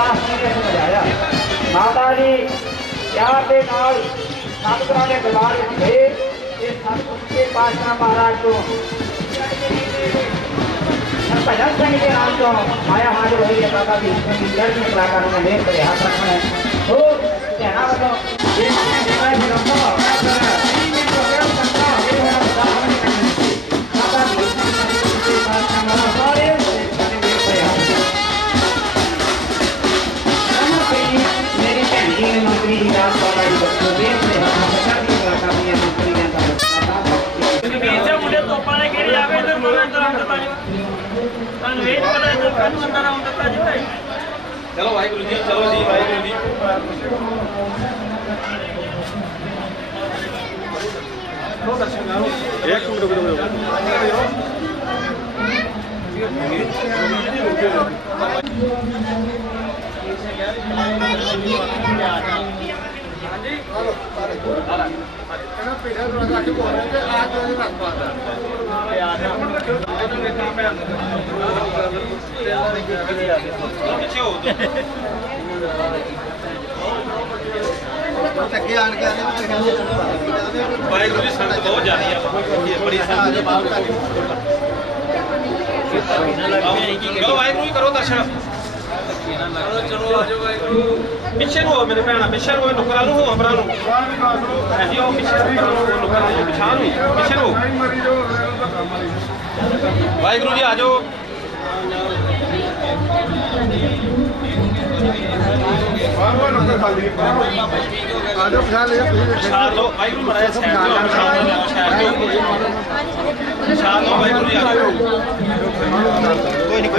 अरदास ने समझाया माता जी प्यार के नाल सतगुरां दे दरबार विच गए ते सतगुर के पातशाह महाराज को भजन सिंह के नाम तो माया हाजिर हुई है बाबा की जड़ की कलाकार ने मेहर करे हाथ रखना है तो कहना वालों ये जगह निरंतर अपना मेरी भैन जी ने मंत्री जी राज बाबा जी बच्चों देश में सरकार की कलाकार ने मंत्री ने मुझे तोपा ने घेरे आवे इधर मगर अंदर अंदर ताज वेट पता है कानून अंदर अंदर ताज भाई चलो भाई गुरु जी चलो जी भाई गुरु जी एक मिनट रुको वाहिगुरू जी संगत बहुत जा रही है बड़ी संगत चलो वाहिगुरू जी करो दर्शन चलो आ जाओ वाहिगुरू पिछे नु मेरे भैन पिछे नु नुकरा नु हो हमरा नु हां जी ओ पिछे नुकरा नु पिछान नु पिछे नु वाहिगुरू जी आ जाओ आजो खा ले लो वाहिगुरू महाराज साइड लो वाहिगुरू जी आ जाओ कोई नहीं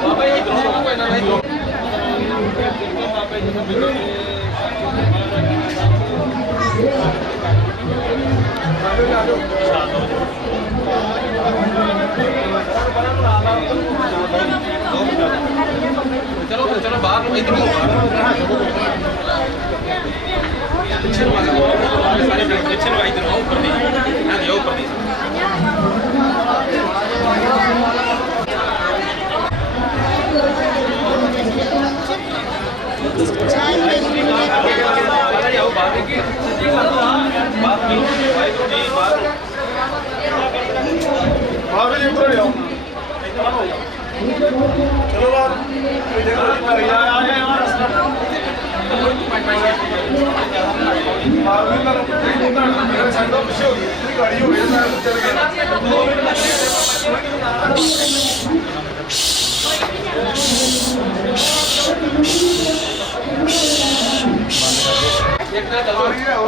बाबा ये दोनों कोई ना भाई चलो चलो बाहर इधर सारे इधर ऊपर दी हां ये ऊपर दी चलो बात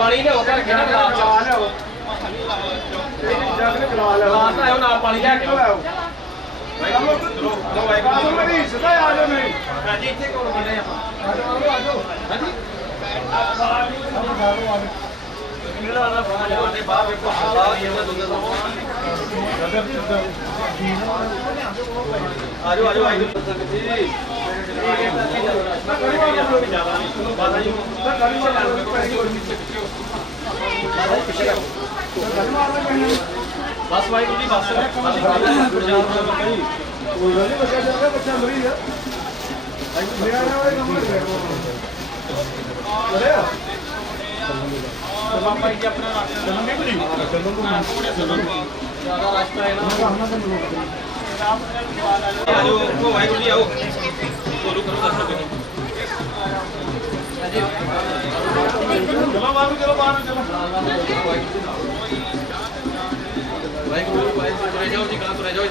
पानी ले होकर के ना पानी लेके भाई चलो चलो भाई मेरी सदा आ जाओ मेरी हां जी इथे कौन बने आ जाओ हां जी मेरा ना बाहर बाहर देखो बाहर ये ना दूध आ जाओ भाई जी बस भाई जी बस बच्चा मरी है मेरा भाई जी अपना रास्ता है ना भाई जी आओ चलो चलो बाहर चलो भाई रह जाओ जी कहां तो रह जाओ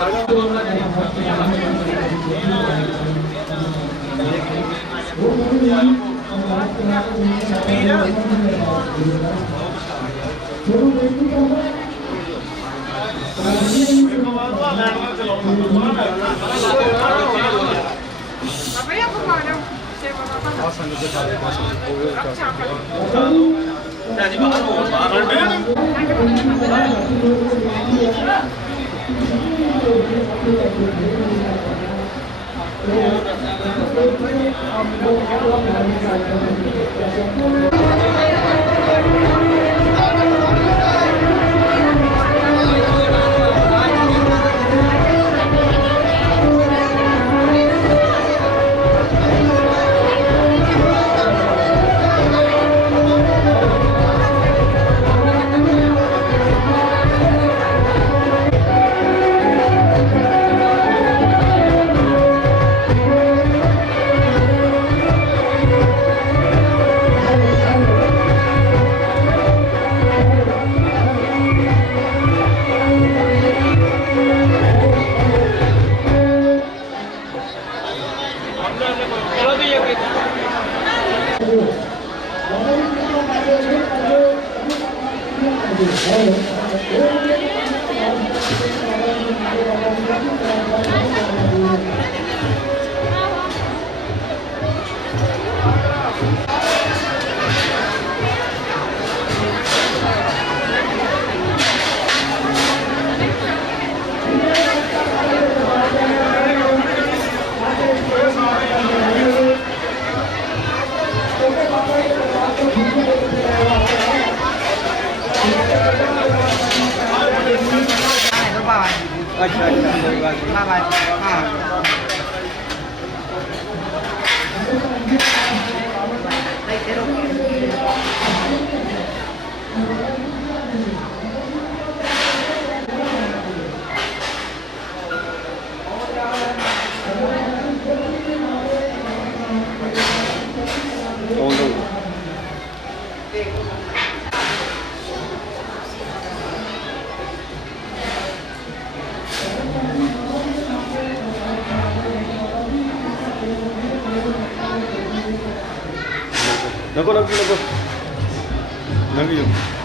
चलो भी ये अच्छा अच्छा कोई बात नहीं हाँ लगो लगो लगो लगी जाओ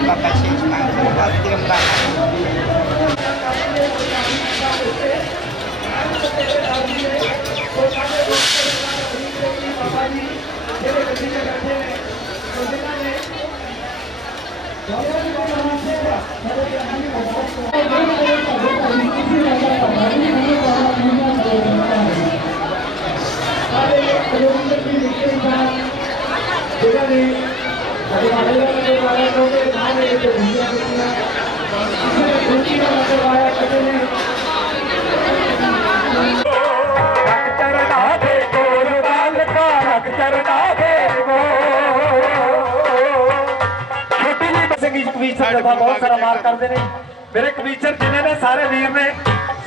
Bapak Syekh Mansur बहुत सारा मार करते हैं मेरे कबीचर जिन्हें ने सारे वीर ने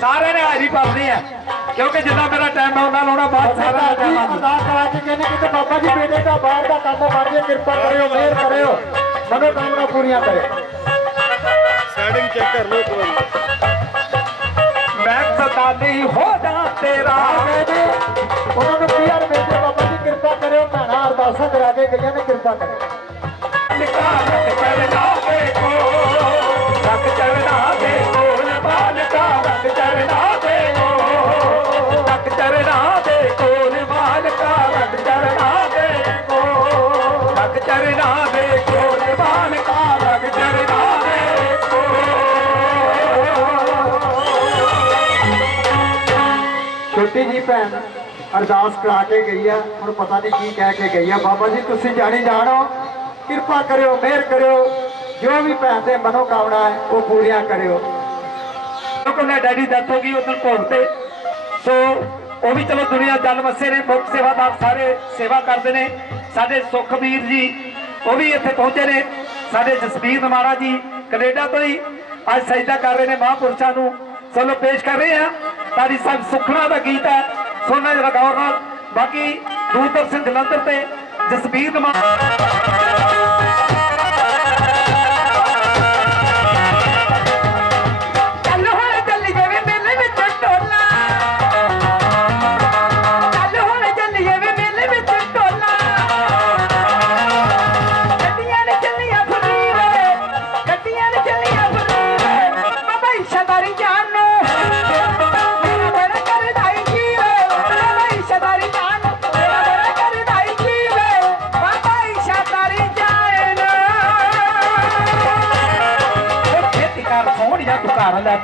सारे ने हाजिरी भरनी है क्योंकि जितना मेरा टाइम है उन्होंने लाना बहुत सारा अरदास करा के कहने कि बाबा जी बेटे का बाहर का काम मार के कृपा करो मेहर करो मनोकामना पूरी करे सेटिंग चेक कर लो मैं सदा नहीं हो जा तेरा उन्होंने प्यार बेटे बाबा जी कृपा करो भैन अरदासा करा के गई ने कृपा करो छोटी जी भैन अरदास करा के गई है और पता नहीं की कह के गई है बाबा जी तुम जानी जानो कृपा करो मेहर करो जो भी भैन से मनोकामना है वो पूरियां करो डैडी डेथ हो गई उधर भोगते सो वो भी चलो दुनिया जल वसे ने मुख सेवादार सारे सेवा करते हैं साडे सुखबीर जी वो भी इत्थे पहुंचे ने साडे जसबीर नमारा जी कनेडा तो ही आज सजदा कर रहे हैं महापुरुषों को चलो पेश कर रहे हैं तारी सब सुखना का गीत है सुनना जरा गौर नाल बाकी दूरदर्शन जलंधर से जसबीर नमारा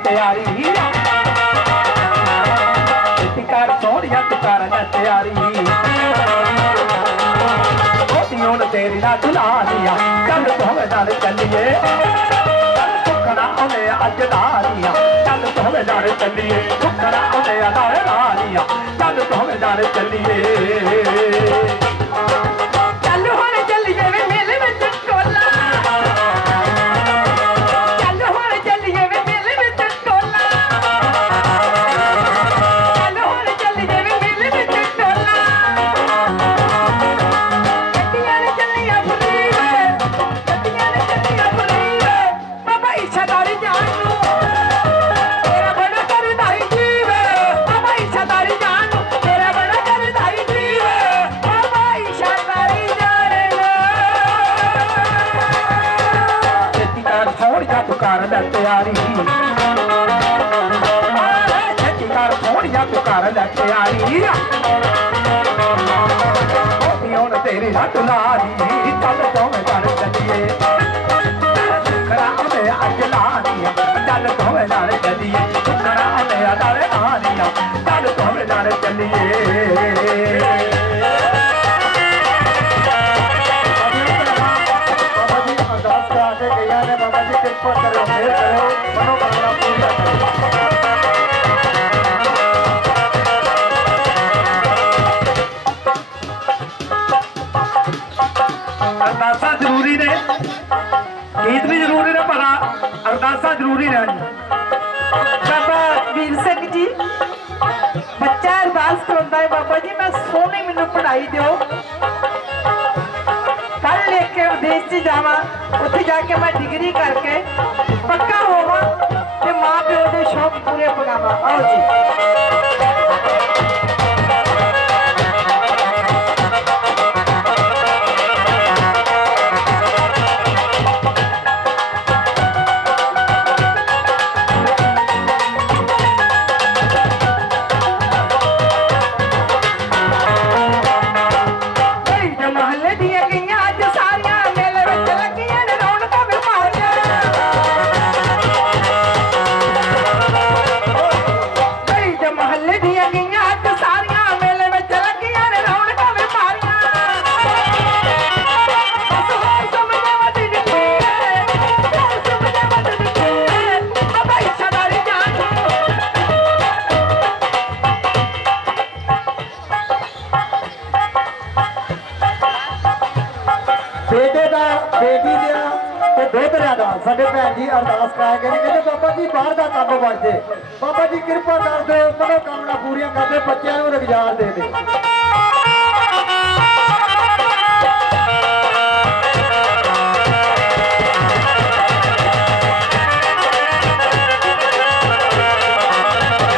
तैयारी कर सोनिया तू कर तैयारी ਹੁਣ ਤੇਰੀ ਨਾ ਦੁਲਾ ਦੀਆਂ ਚੱਲ ਦੋਵੇਂ ਨਾਲ ਚੱਲੀਏ ਸੁਖਣਾ ਉਹਨੇ ਅੱਜ ਲਾਲੀਆਂ ਚੱਲ ਦੋਵੇਂ ਨਾਲ ਚੱਲੀਏ ਸੁਖਣਾ ਉਹਨੇ ਨਾਲ ਲਾਲੀਆਂ ਚੱਲ ਦੋਵੇਂ ਨਾਲ ਚੱਲੀਏ ਚੱਲ ਹੁਣ ਚੱਲੀਏ ਵੇ ਮੇਲੇ ਵਿੱਚ ਟੋਲਾ ਚੱਲ ਹੁਣ ਚੱਲੀਏ ਵੇ ਮੇਲੇ ਵਿੱਚ ਟੋਲਾ ਚੱਲ ਹੁਣ ਚੱਲੀਏ ਵੇ ਮੇਲੇ ਵਿੱਚ ਟੋਲਾ ਗੱਡੀਆਂ ਨੇ ਚੱਲੀਆਂ ਫੁੱਲੀ ਵੇ ਗੱਡੀਆਂ ਨੇ ਚੱਲੀਆਂ ਫੁੱਲੀ ਵੇ ਬਾਬਾ ਇੱਛਾਦਾਰੀ ਜਾਣ ਨੂੰ ਤੇਰਾ ਬੜਾ ਕਰਦਾ ਹੀ ਜੀਵੇ ਬਾਬਾ ਇੱਛਾਦਾਰੀ ਜਾਣ ਨੂੰ ਤੇਰਾ ਬੜਾ ਕਰਦਾ ਹੀ ਜੀਵੇ ਬਾਬਾ ਇੱਛਾਦਾਰੀ ਜਾਣ ਨੂੰ ਛੇਤੀ ਕਰ ਛੋੜ ਜਾ ਤੂੰ ਕਰ ਲੈ ਤਿਆਰੀ ਛੇਤੀ ਕਰ ਛੋੜ ਜਾ ਤੂੰ ਕਰ ਲੈ ਤਿਆਰੀ ਹੁਣ ਤੇਰੀ ਰੱਟ ਲਾਦੀ ਚੱਲ ਦੋਵੇਂ ਨਾਲ ਚੱਲੀਏ ਸੁਖਰਾ ਉਹਨੇ ਅੱਜ ਲਾਦੀਆਂ ਚੱਲ ਦੋਵੇਂ ਨਾਲ ਚੱਲੀਏ ਸੁਖਰਾ ਉਹਨੇ ਅੱਜ ਲਾਦੀਆਂ ਚੱਲ ਦੋਵੇਂ ਨਾਲ ਚੱਲੀਏ ਬਾਬਾ ਜੀ ਅਰਦਾਸ ਕਰਾ ਕੇ ਗਈਆਂ ਨੇ ਬਾਬਾ ਜੀ ਕਿਰਪਾ ਕਰੋ ਮਿਹਰ ਕਰੋ ਮਨੋਕਾਮਨਾ ਪੂਰੀ ਕਰੋ अरदासा जरूरी ने गीत भी जरूरी ने पर अरदासा जरूरी ने बाबा वीर सिंह जी बच्चा अरदास करांदा है बाबा जी मैं सोहनी मैनू पढ़ाई दिओ पढ़ लिख के विदेश च जावां उत्थे जाके मैं डिग्री करके पक्का होवां ते मां प्यो दे शौक पूरे पगावां आओ जी महल्ले दिया गईयां अज सारियां मेले विच लगियां ने रौनकां वे मारियां गली दे महल्ले दिया गईयां अज सारियां मेले विच लगियां ने रौनकां वे मारियां बस होर समझे वध दित्ती होर समझे वध दित्ती बाबा इच्छादारी जान बेटे का बेटी दिया ते दोहतरिया का साडे भैन जी अरदास करा के कहते बाबा जी बाहर का काम बन जाए बाबा जी कृपा कर दो मनोकामना पूरी कर दे बच्चों को रुजगार दे दे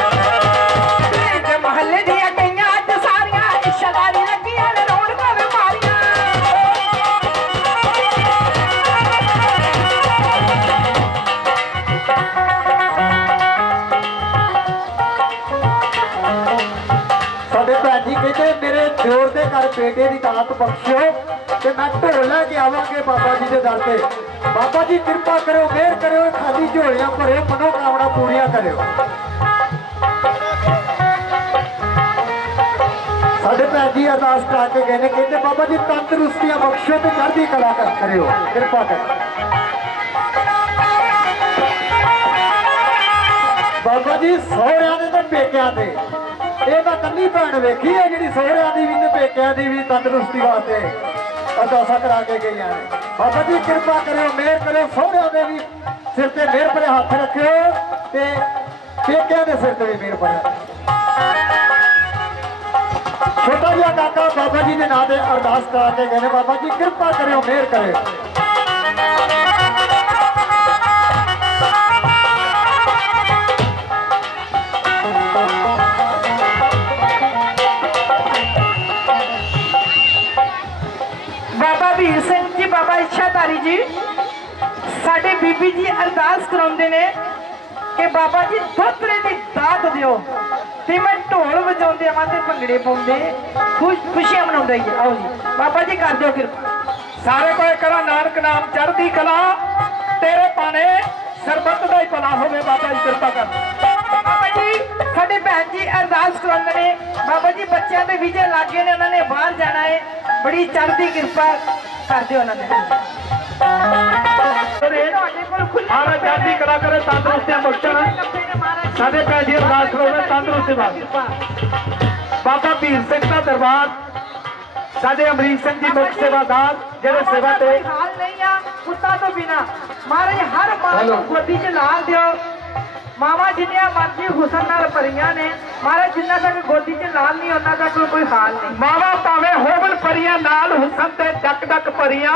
गली दे महल्ले दिया गईयां अज सारियां इच्छादारी लगियां ने रौनकां वे मारियां साडे भैन जी कहते मेरे दिओर दे घर बेटे की दात बख्शो ते मैं ढोल लैके आवांगे बाबा जी के दर से बाबा जी कृपा करो मेहर करो खाली झोलियां भरो मनोकामना पूरियां करो साडे भैन जी अरदास करा के गए ने कहते बाबा जी तंदुरुस्तियां बख्शो ते चढ़दी कला करो कृपा करो बाबा जी सौहरियां दे ते पेकियां दे ਇਹ ਤਾਂ ਕੱਲੀ ਭੈਣ ਵੇਖੀ ਹੈ ਜਿਹੜੀ ਸਹੁਰਿਆਂ ਦੀ ਵੀ ਤੇ ਪੇਕਿਆਂ ਦੀ ਵੀ ਤੰਦਰੁਸਤੀ ਵਾਸਤੇ ਅਰਦਾਸਾਂ ਕਰਾ ਕੇ ਗਈਆਂ ਨੇ ਬਾਬਾ ਜੀ ਕਿਰਪਾ ਕਰਿਓ ਮਿਹਰ ਕਰਿਓ ਸਹੁਰਿਆਂ ਦੇ ਵੀ ਸਿਰ ਤੇ ਮਿਹਰ ਭਰੇ ਹੱਥ ਰੱਖਿਓ ਤੇ ਪੇਕਿਆਂ ਦੇ ਸਿਰ ਤੇ ਵੀ ਮਿਹਰ ਭਰੇ ਛੋਟਾ ਜਿਹਾ ਕਾਕਾ ਬਾਬਾ ਜੀ ਦੇ ਨਾਂ ਤੇ ਅਰਦਾਸ ਕਰਾ ਕੇ ਗਏ ਨੇ ਬਾਬਾ ਜੀ ਕਿਰਪਾ ਕਰਿਓ ਮਿਹਰ ਕਰਿਓ बाबा वीर सिंह जी बाबा इच्छाधारी जी साडे बीबी जी अरदास कराउंदे ने कि बाबा जी दोतरे दी दात दिओ ते मैं ढोल वजाउंदे आवां ते भंगड़े पाउंदे खुशियां मनाउंदे आओ जी बाबा जी कर दिओ कृपा सारे कोई करा नानक नाम चढ़दी कला तेरे पाने सरबत दा ही भला होवे बाबा जी कृपा कर बाबा जी साडे भैन जी अरदास कराउंदे ने बाबा जी बच्चों दे वीजे लागे ने उन्होंने बाहर जाना है बड़ी चढ़दी कृपा ਕਰ ਦਿਓ ਉਹਨਾਂ ਦੇ ਤੁਹਾਡੇ ਕੋਲ ਖੁੱਲੇ ਮਹਾਰਾਜ ਚੜ੍ਹਦੀ ਕਲਾ ਕਰੇ, ਤੰਦਰੁਸਤੀਆਂ ਬਖਸ਼ਣ। ਸਾਡੇ ਭੈਣ ਜੀ ਅਰਦਾਸ ਕਰੋ ਤੰਦਰੁਸਤੀ ਵਾਸਤੇ। ਬਾਬਾ ਵੀਰ ਸਿੰਘ ਦਾ ਦਰਬਾਰ, ਸਾਡੇ ਅਮਰੀਕ ਸਿੰਘ ਜੀ ਮੁੱਖ ਸੇਵਾਦਾਰ ਜਿਹੜੇ ਸੇਵਾ ਤੇ ਹਾਲ ਨਹੀਂ ਆ ਪੁੱਤਾਂ ਤੋਂ ਬਿਨਾ। ਮਹਾਰਾਜ ਹਰ ਮਾਂ ਨੂੰ ਗੋਦੀ 'ਚ ਲਾਲ ਦਿਓ। ਮਾਵਾਂ ਜਿੰਨੀਆਂ ਮਰਜ਼ੀ ਹੁਸਨ ਨਾਲ ਭਰੀਆਂ ਨੇ, ਮਹਾਰਾਜ ਜਿੰਨਾ ਤੱਕ ਗੋਦੀ 'ਚ ਲਾਲ ਨਹੀਂ ਉਹਨਾਂ ਦਾ ਕੋਈ ਹਾਲ ਨਹੀਂ। ਮਾਵਾਂ ਭਾਵੇਂ ਹੋਵਣ ਭਰੀਆਂ ਨਾਲ ਹੁਸਨ ਤੇ ਡੱਕ ਡੱਕ ਭਰੀਆਂ,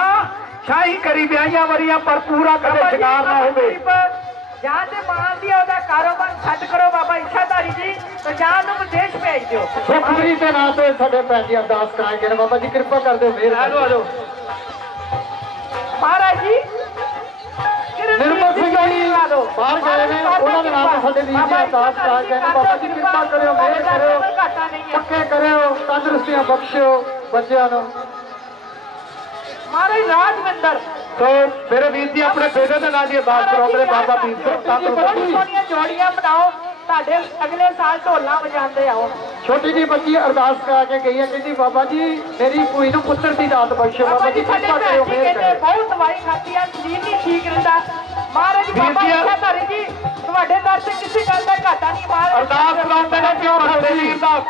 ਸ਼ਾਹੀ ਕਰੀ ਵਿਆਹੀਆਂ ਵਰੀਆਂ ਪਰ ਪੂਰਾ ਕਦੇ ਸ਼ਿਕਾਰ ਨਾ ਹੋਵੇ। ਜਾਂ ਤੇ ਮਾਂ ਦੀ ਉਹਦਾ ਕਾਰੋਬਾਰ ਛੱਡ ਕਰੋ ਬਾਬਾ ਇੱਛਾਧਾਰੀ ਜੀ, ਤੇ ਜਾਂ ਨੂੰ ਵਿਦੇਸ਼ ਭੇਜ ਦਿਓ। ਸੁਖਮਨੀ ਦੇ ਨਾਂ ਤੇ ਸਾਡੇ ਭੈਣ ਜੀ ਅਰਦਾਸ ਕਰਾਏ ਗਏ ਨੇ। ਬਾਬਾ ਜੀ ਕਿਰਪਾ ਕਰ ਦਿਓ, ਮਿਹਰ ਕਰੋ। ਆ ਜਾਓ ਮਹਾਰਾਜ ਜੀ ਨਿਰਮਲ ਸਿੰਘ ਜੀ ਬਾਹਰ ਗਏ ਨੇ, ਉਹਨਾਂ ਦੇ ਨਾਮ ਤੇ ਸਾਡੇ ਵੀਰ ਜੀ ਅਰਦਾਸ ਕਰਾਏ ਗਏ ਨੇ। ਬਾਬਾ ਜੀ ਕਿਰਪਾ ਕਰਿਓ, ਮਿਹਰ ਕਰਿਓ, ਪੱਕੇ ਕਰਿਓ, ਤੰਦਰੁਸਤੀਆਂ ਬਖਸ਼ਿਓ ਬੱਚਿਆਂ ਨੂੰ। ਮਹਾਰਾਜ ਰਾਜਵਿੰਦਰ ਸੋ ਮੇਰੇ ਵੀਰ ਜੀ ਆਪਣੇ ਬੇਟੇ ਦੇ ਨਾਲ ਜੀ ਅਰਦਾਸ ਕਰਾਉਂਦੇ ਨੇ। ਬਾਬਾ ਵੀਰ ਸਿੰਘ ਤੰਦਰੁਸਤੀ ਸੋਹਣੀਆਂ ਜੋੜੀਆਂ ਬਣਾਓ, ਤੁਹਾਡੇ ਅਗਲੇ ਸਾਲ ਢੋਲਾਂ ਵਜਾਉਂਦੇ ਆਓ। ਛੋਟੀ ਜੀ ਬੱਚੀ ਅਰਦਾਸ ਕਰਾ ਕੇ ਗਈ ਹੈ, ਕਹਿੰਦੀ ਬਾਬਾ ਜੀ ਮੇਰੀ ਭੂਈ ਨੂੰ ਪੁੱਤਰ ਦੀ ਦਾਤ ਬਖਸ਼ੋ। ਬਾਬਾ ਜੀ ਸਾਡੇ ਕਿਰਪਾ ਕਰਿਓ, ਮਿਹਰ ਕਹਿੰਦੇ ਕਰਿਓ। ਬਹੁਤ ਦਵਾਈ ਖਾਧੀ ਆ, ਸਰੀਰ ਨਹੀਂ ਠੀਕ ਰਹਿੰਦਾ। ਮਹਾਰਾਜ ਬਾਬਾ ਇੱਛਾਧਾਰੀ ਜੀ ਤੁਹਾਡੇ ਦਰ ਤੇ ਕਿਸੇ ਗੱਲ ਦਾ ਘਾਟਾ ਨਹੀਂ। ਮਹਾਰਾਜ ਅਰਦਾਸ ਕਰਾਉਂਦੇ ਨੇ ਕਿਉਂ ਸਾਡੇ ਵੀਰ ਦਾ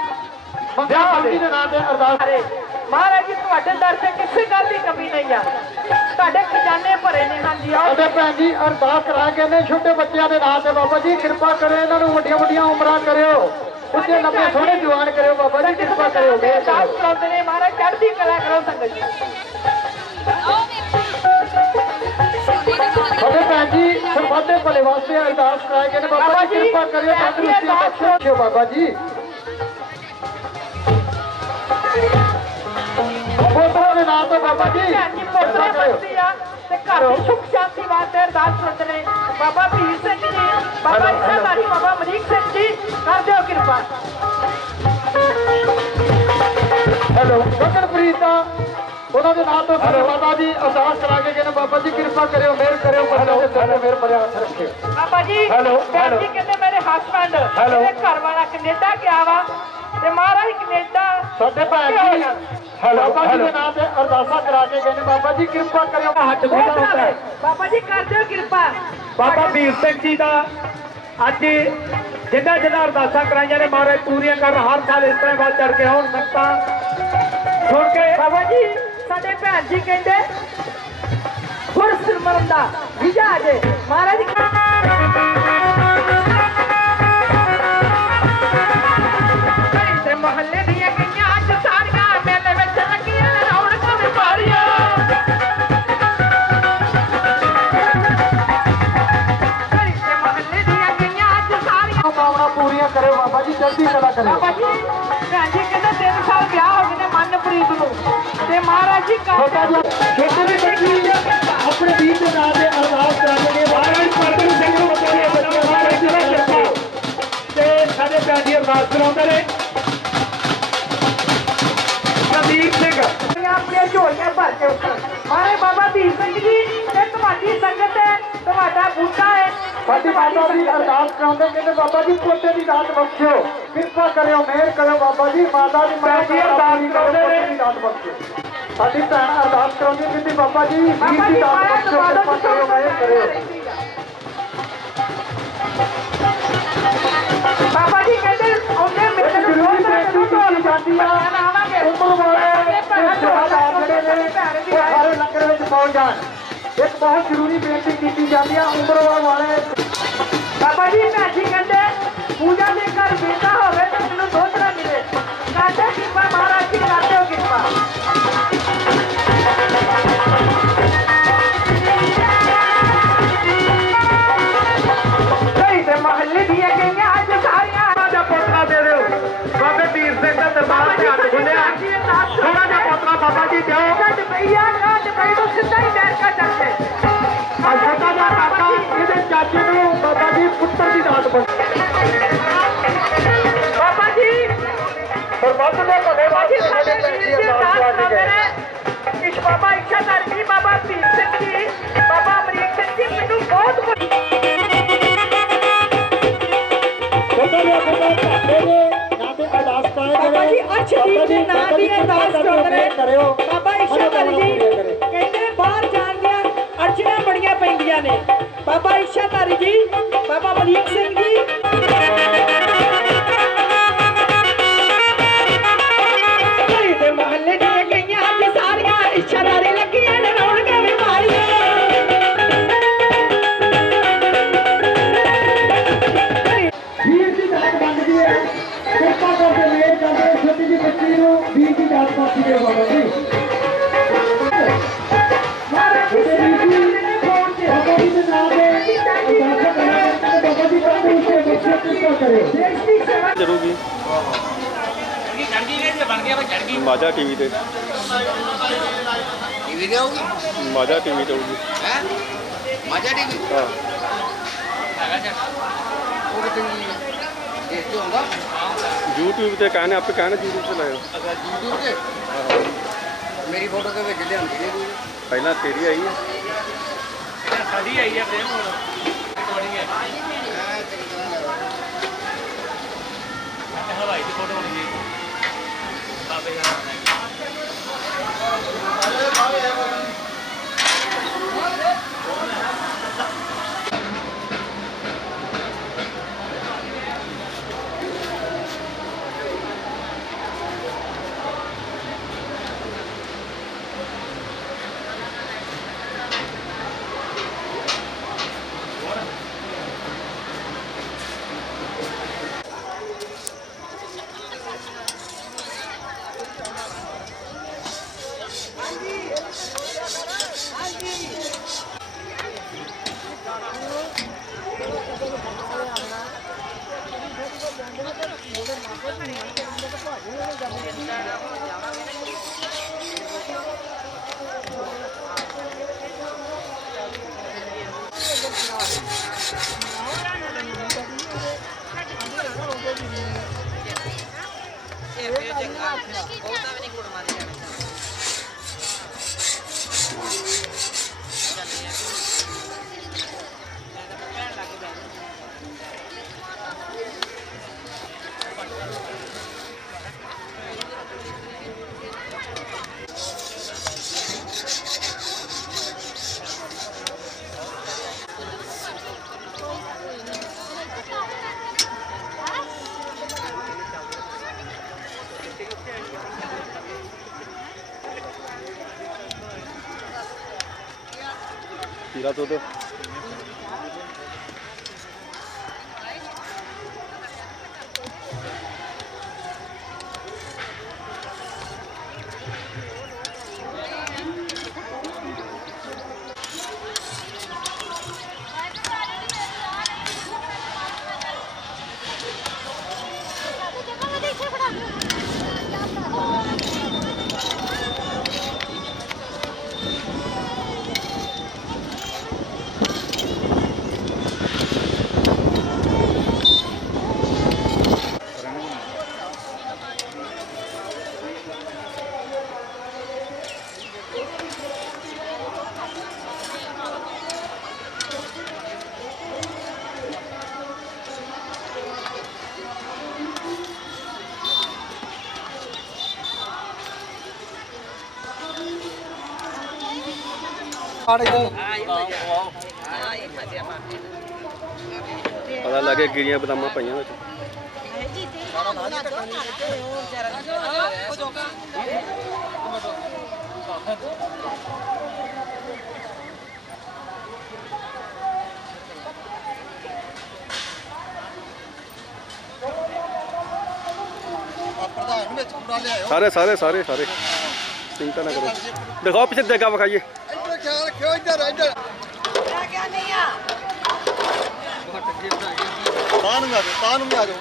ਵਿਆਹ ਜੀ ਦੇ ਨਾਂ ਤੇ ਅਰਦਾਸ। ਮਹਾਰਾਜ ਜੀ ਤੁਹਾਡੇ ਦਰ ਤੇ ਕਿਸੇ ਗੱਲ ਦੀ ਕਮੀ ਨਹੀਂ ਆ, ਤੁਹਾਡੇ ਖਜ਼ਾਨੇ ਭਰੇ ਨੇ। ਹਾਂਜੀ ਆਓ ਸਾਡੇ ਭੈਣ ਜੀ ਅਰਦਾਸ ਕਰਾ ਕੇ ਨੇ ਛੋਟੇ ਬੱਚਿਆਂ ਦੇ ਨਾਂ ਤੇ। ਬਾਬਾ ਜੀ ਕਿਰਪਾ ਕਰਿਓ, ਇਹਨਾਂ ਨੂੰ ਵੱਡੀਆਂ ਵੱਡੀਆਂ ਉਮਰਾਂ ਕਰਿਓ, ਉੱਚੇ ਲੰਬੇ ਸੋਹਣੇ ਜਵਾਨ ਕਰਿਓ। ਬਾਬਾ ਜੀ ਕਿਰਪਾ ਕਰਿਓ, ਮਿਹਰ ਅਰਦਾਸ ਕਰਿਓ। ਕਰਾਉਂਦੇ ਨੇ। ਮਹਾਰਾਜ ਚੜ੍ਹਦੀ ਕਲਾ ਕਰੋ ਸੰਗਤ ਜੀ। ਸਾਡੇ ਭੈਣ ਜੀ ਸਰਬੱਤ ਭਲੇ ਵਾਸਤੇ ਅਰਦਾਸ ਕਰਾਏ ਗਏ ਨੇ। ਬਾਬਾ ਜੀ ਕਿਰਪਾ ਕਰਿਓ, ਤੰਦਰੁਸਤੀ ਬਖਸ਼ਿਓ। ਬਾਬਾ ਜੀ ਪੋਤਰਾ ਦੇ ਨਾਂ ਤੋਂ ਬਾਬਾ ਜੀ ਭੈਣ ਜੀ ਪੋਤਰਾ ਬੱਚੀ ਆ ਤੇ ਘਰ ਦੀ ਸੁਖ ਸ਼ਾਂਤੀ ਵਾਸਤੇ ਅਰਦਾਸ ਕਰਦੇ ਨੇ। ਬਾਬਾ ਵੀਰ ਸਿੰਘ ਜੀ, ਬਾਬਾ ਇੱਛਾਧਾਰੀ, ਬਾਬਾ ਅਮਰੀਕ ਸਿੰਘ ਜੀ ਕਰ ਦਿਓ ਕਿਰਪਾ। ਹੈਲੋ ਗਗਨਪ੍ਰੀਤ ਦਾ ਉਹਨਾਂ ਦੇ ਨਾਂ ਤੋਂ ਸਾਡੇ ਮਾਤਾ ਜੀ ਅਰਦਾਸ ਕਰਾ ਕੇ ਗਏ ਨੇ। ਬਾਬਾ ਜੀ ਕਿਰਪਾ ਕਰਿਓ, ਮਿਹਰ ਕਰਿਓ, ਬੱਚਿਆਂ ਦੇ ਸਿਰ ਤੇ ਮਿਹਰ ਭਰਿਆ ਹੱਥ ਰੱਖਿਓ। ਬਾਬਾ ਜੀ ਭੈਣ ਜੀ ਕਹਿੰਦੇ ਮੇਰੇ ਹਸਬੰਡ ਮੇਰੇ ਘਰ ਵਾਲਾ ਕੈਨੇਡਾ ਗਿਆ ਵਾ ਤੇ ਮਹਾਰਾਜ ਕੈਨੇਡਾ ਸਾਡੇ ਭੈਣ ਜੀ ਬਾਬਾ ਜੀ ਦੇ ਨਾਂ ਤੇ ਅਰਦਾਸਾਂ ਕਰਾ ਕੇ ਗਏ ਨੇ। ਬਾਬਾ ਜੀ ਕਿਰਪਾ ਕਰਿਓ, ਹੱਥ ਖੁੱਲ੍ਹਾ ਹੁੰਦਾ ਹੈ। ਬਾਬਾ ਜੀ ਕਰ ਦਿਓ ਕਿਰਪਾ। ਬਾਬਾ ਵੀਰ ਸਿੰਘ ਜੀ ਦਾ ਅੱਜ ਜਿੱਦਾਂ ਜਿੱਦਾਂ ਅਰਦਾਸਾਂ ਕਰਾਈਆਂ ਨੇ ਮਹਾਰਾਜ ਪੂਰੀਆਂ ਕਰਨ। ਹਰ ਸਾਲ ਇਸ ਤਰ੍ਹਾਂ ਵੱਲ ਚੜ ਕੇ ਆਉਣ ਸੰਗਤਾਂ ਸੁਣ ਕੇ। ਬਾਬਾ ਜੀ ਸਾਡੇ ਭੈਣ ਜੀ ਕਹਿੰਦੇ ਗੁਰਸਿਮਰਨ ਦਾ ਵਿਜਾ ਜੇ ਮਹਾਰਾਜ ਤੇ ਮਹੱਲੇ ਦੀਆਂ ਗਈਆਂ ਅੱਜ ਸਾਰੀਆਂ ਮੇਲੇ ਵਿੱਚ ਲੱਗੀਆਂ ਰੌਣਕਾਂ ਵਿਪਾਰੀਆਂ। ਤੇ ਮਹੱਲੇ ਦੀਆਂ ਗਈਆਂ ਅੱਜ ਸਾਰੀਆਂ ਕਾਮਨਾ ਪੂਰੀਆਂ ਕਰਿਓ। ਬਾਬਾ ਜੀ ਚੜ੍ਹਦੀ ਕਲਾ ਕਰਿਓ। ਬਾਬਾ ਜੀ ਭੈਣ ਜੀ ਕਹਿੰਦੇ 3 ਸਾਲ ਵਿਆਹ ਹੋ ਗਏ ਨੇ ਮਨਪ੍ਰੀਤ ਨੂੰ ਤੇ ਮਹਾਰਾਜ ਜੀ ਛੋਟਾ ਜਿਹਾ ਛੋਟੇ ਜਿਹੇ ਬੱਚੀ ਆਪਣੇ ਵੀਰ ਦੇ ਨਾਂ ਤੇ ਅਰਦਾਸ ਕਰਾਂਗੇ। ਮਹਾਰਾਜ ਪਰਮ ਸਿੰਘ ਨੂੰ ਬਚਾਈਏ, ਬੱਚੇ ਮਹਾਰਾਜ ਜੀ ਦਾ ਕਿਰਪਾ ਤੇ ਸਾਡੇ ਭੈਣ ਜੀ ਅਰਦਾਸ ਕਰਾਉਂਦੇ ਨੇ। ਸੰਦੀਪ ਸਿੰਘ ਆਪਣੀਆਂ ਝੋਲੀਆਂ ਭਰ ਕੇ ਉੱਤਰ ਮਾਰੇ ਬਾਬਾ ਵੀਰ ਸਿੰਘ ਜੀ ਤੇ ਤੁਹਾਡੀ ਸੰਗਤ ਹੈ, ਤੁਹਾਡਾ ਬੂਟਾ ਹੈ। ਸਾਡੀ ਮਾਤਾ ਜੀ ਅਰਦਾਸ ਕਰਾਉਂਦੇ, ਕਹਿੰਦੇ ਬਾਬਾ ਜੀ ਪੋਤੇ ਦੀ ਦਾਤ ਬਖਸ਼ਿਓ, ਕਿਰਪਾ ਕਰਿਓ, ਮਿਹਰ ਕਰਿਓ। ਬਾਬਾ ਜੀ ਮਾਤਾ ਦੀ ਮਾਂ ਦੀ ਅਰਦਾਸ ਕਰਾਉਂਦੇ ਨੇ, ਦਾਤ ਬਖਸ਼ਿਓ। ਸਾਡੀ ਭੈਣ ਅਰਦਾਸ ਕਰਾਉਂਦੀ, ਕਹਿੰਦੀ ਬਾਬਾ ਜੀ ਵੀਰ ਦੀ ਦਾਤ ਬਖਸ਼ਿਓ, ਕਿਰਪਾ ਕਰਿਓ, ਮਿਹਰ ਕਰਿਓ। ਬਾਬਾ ਜੀ ਕਹਿੰਦੇ ਉਹਨੇ ਮੇਰੇ ਨੂੰ ਜ਼ਰੂਰੀ ਬੇਨਤੀ ਕੀਤੀ ਜਾਂਦੀ ਆ, ਉਮਰ ਵਾਲੇ ਸੇਵਾਦਾਰ ਜਿਹੜੇ ਨੇ ਉਹ ਸਾਰੇ ਲੰਗਰ ਵਿੱਚ ਪਹੁੰਚ ਜਾਣ। ਇੱਕ ਬਹੁਤ ਜ਼ਰੂਰੀ ਬੇਨਤੀ ਕੀਤੀ ਜਾਂਦੀ ਆ, ਉਮਰ ਵਾਲੇ ਬਾਬਾ ਜੀ ਭੈਣ ਜੀ ਕਹਿੰਦੇ ਪੂਜਾ ਦੇ ਘਰ ਬੇਟਾ ਹੋਵੇ ਤਾਂ ਮੈਨੂੰ ਦੁੱਧ ਨਾ ਮਿਲੇ। ਕਰਦੇ ਕਿਰਪਾ ਮਹਾਰਾਜ ਜੀ, ਕਰਦੇ ਹੋ ਕਿਰਪਾ। ਕਈ ਤੇ ਮਹੱਲੇ ਦੀਆਂ ਗਈਆਂ ਅੱਜ ਸਾਰੀਆਂ ਦਾ ਪੋਤਰਾ ਦੇ ਦਿਓ। ਬਾਬੇ ਵੀਰ ਸਿੰਘ ਦਾ ਦਰਬਾਰ ਤੇ ਹੱਥ ਖੁੱਲਿਆ, ਥੋੜਾ ਜਿਹਾ ਪੋਤਰਾ ਬਾਬਾ ਜੀ ਦਿਓ। ਕੱਢ ਪਈਆ ਕੱਢ ਪਈ ਨੂੰ ਸਿੱਧਾ ਹੀ ਡੈਰ ਕਾ ਚੱਕੇ। ਛੋਟਾ ਜਿਹਾ ਕਾਕਾ ਇਹਦੇ ਚਾਚੇ ਨੂੰ ਬਾਬਾ ਜੀ ਪੁੱਤਰ ਦੀ ਦਾਤ ਬਖਸ਼ੇ। ਬਾਬਾ ਜੀ ਸਰਬੱਤ ਦੇ ਭਲੇ ਵਾਸਤੇ ਸਾਡੇ ਸਾਡੇ ਭੈਣ ਵੀਰ ਜੀ ਜੀ ਅਰਦਾਸ ਅਰਦਾਸ ਕਰਾ ਕੇ ਕਰਾਉਂਦੇ ਗਏ। ਨੇ। ਇਸ ਬਾਬਾ ਇੱਛਾਧਾਰੀ ਜੀ, ਬਾਬਾ ਵੀਰ ਸਿੰਘ ਜੀ, ਬਾਬਾ ਅਮਰੀਕ ਸਿੰਘ ਜੀ ਮੈਨੂੰ ਬਹੁਤ ਕੁਝ ਛੋਟਾ ਜਿਹਾ ਬੇਟਾ ਭਾਪੇ ਦੇ ਨਾਂ ਤੇ ਅਰਦਾਸ ਕਰਾਏ ਗਏ। ਬਾਬਾ ਜੀ ਅਰਸ਼ਦੀਪ ਦੇ ਨਾਂ ਦੀ ਅਰਦਾਸ ਕਰਾਉਂਦੇ ਨੇ। ਕਰਿਓ, ਬਾਬਾ ਇੱਛਾਧਾਰੀ ਜੀ ਕਹਿੰਦੇ ਮਾਝਾ ਟੀਵੀ ਤੇ टीवी दे होगी ਮਾਝਾ ਟੀਵੀ ਤੇ ਹੋਊਗੀ हैं मजा टीवी ਹਾਂ वो कितनी देखते होगा YouTube ਤੇ ਕਹਿੰਦੇ ਆਪੇ ਕਹਿੰਦੇ YouTube ਤੇ ਲਾਇਓ अगर यूट्यूब से ਆਹੋ मेरी फोटो के भेज दे हम ਪਹਿਲਾਂ ਤੇਰੀ ਆਈ ਹੈ ਸਾਡੀ ਆਈ ਹੈ ਫਰੇਮ ਹੁਣ ਰਿਕਾਰਡਿੰਗ ਹੈ ਹਵਾਈ ਦੀ ਫੋਟੋ ਹੋਣੀ ਚਾਹੀਦੀ ਬਾਬੇ ਯਾਰ ਤੀਰਾ ਦੁੱਧ ਪਤਾ ਲੱਗੇ ਗਿਰੀਆਂ ਬਦਾਮਾਂ ਪਈਆਂ ਵਿੱਚ प्रधान में पूरा ले आयो ਸਾਰੇ ਸਾਰੇ ਸਾਰੇ ਸਾਰੇ चिंता ना करो दिखाओ पीछे देगा बखाइए इधर ख्याल रखियो इधर इधर तान में आ जाओ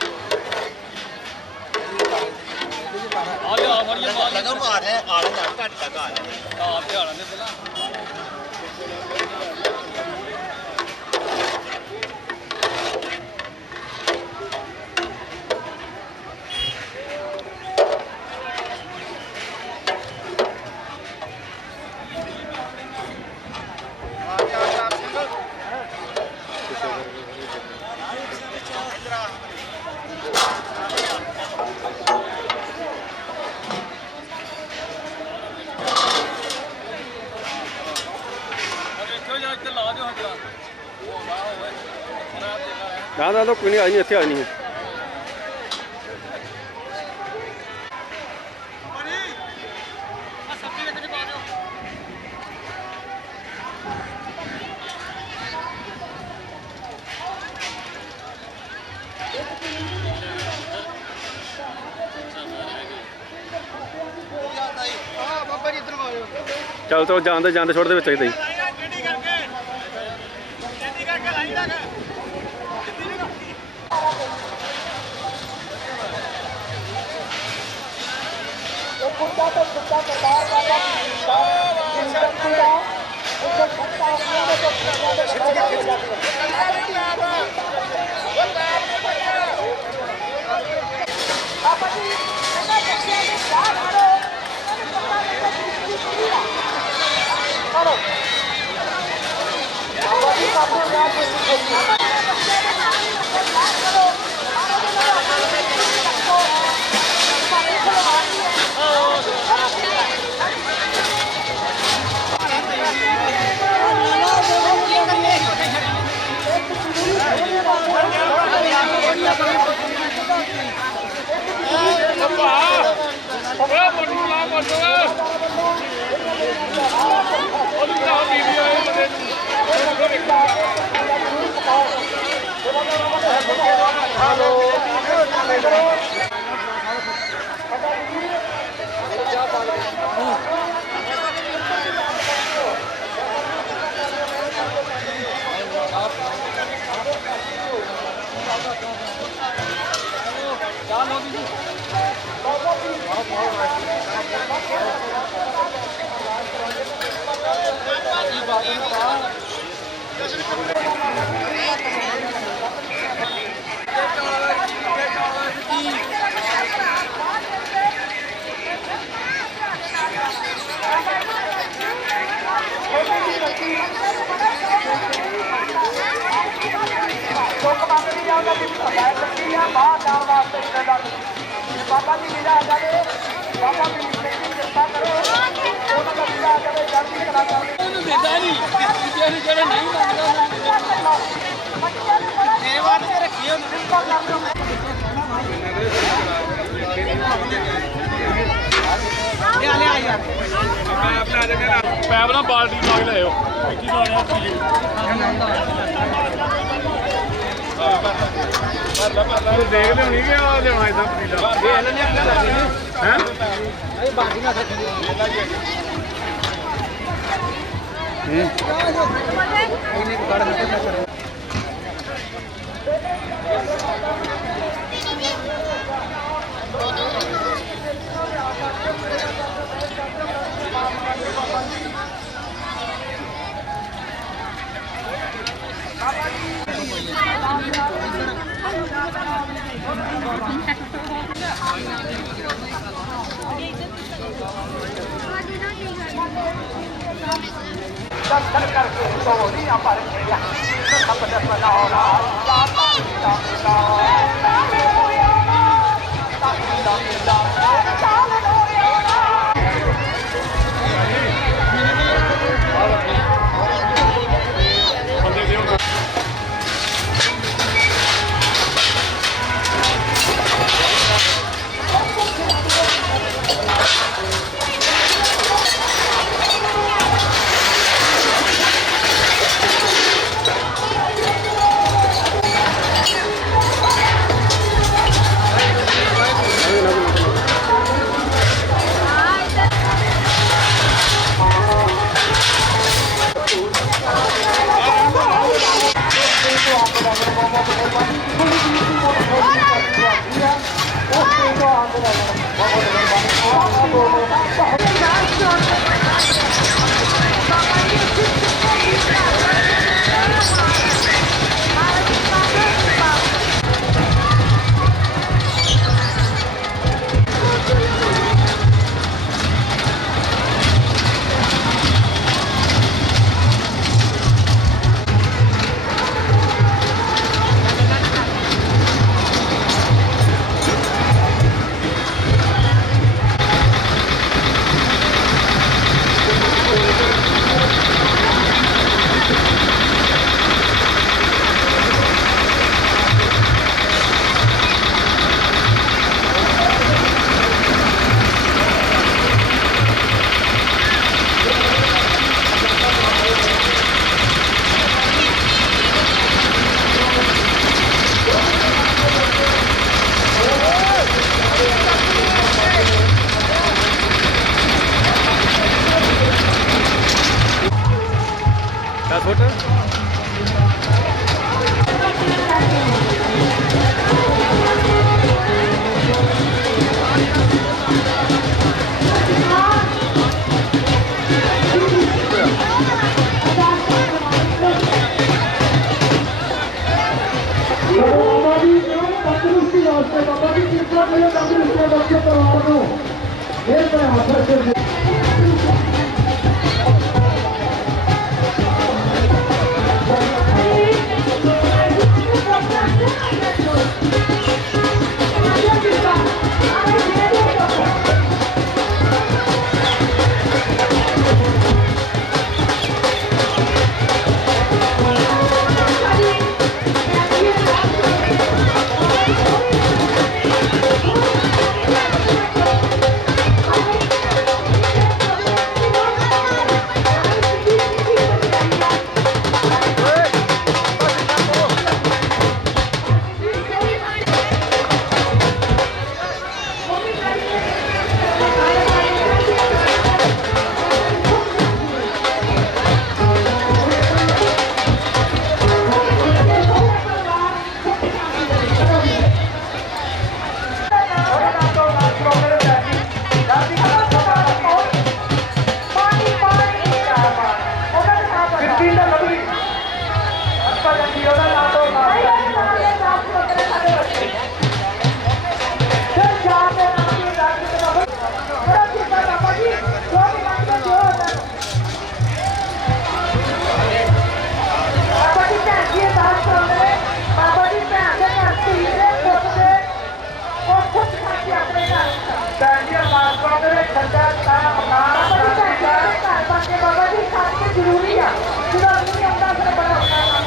लगा मार है आ रहा है घट लगा आ रहा है हां ध्यान दे पहला ਨਾ ਨਾ ਕੋਈ ਨਹੀਂ ਆਈ ਨਹੀਂ ਇੱਥੇ ਆਈ ਨਹੀਂ ਚੱਲ ਤੋ ਜਾਂਦੇ ਜਾਂਦੇ ਛੋੜ ਦੇ ਵਿੱਚ ਹੀ ਪੈਪ ਨਾਲ ਬਾਲਟੀ ਲਾ ਕੇ ਲਿਆਓ ਕੀ ਲਾਉਣਾ ਚੀਜ਼ ਦੇਖ ਲਿਆਉਣੀ ਕਿ ਆ ਲਿਆਉਣਾ ਇਦਾਂ ਪੀਲਾ ਦੇਖ ਲੈਣੇ ਹੈ ਇਹ ਬਾਕੀ ਨਾ ਇਹਨੇ ਕੜ ਦਿੱਤਾ ਕਰ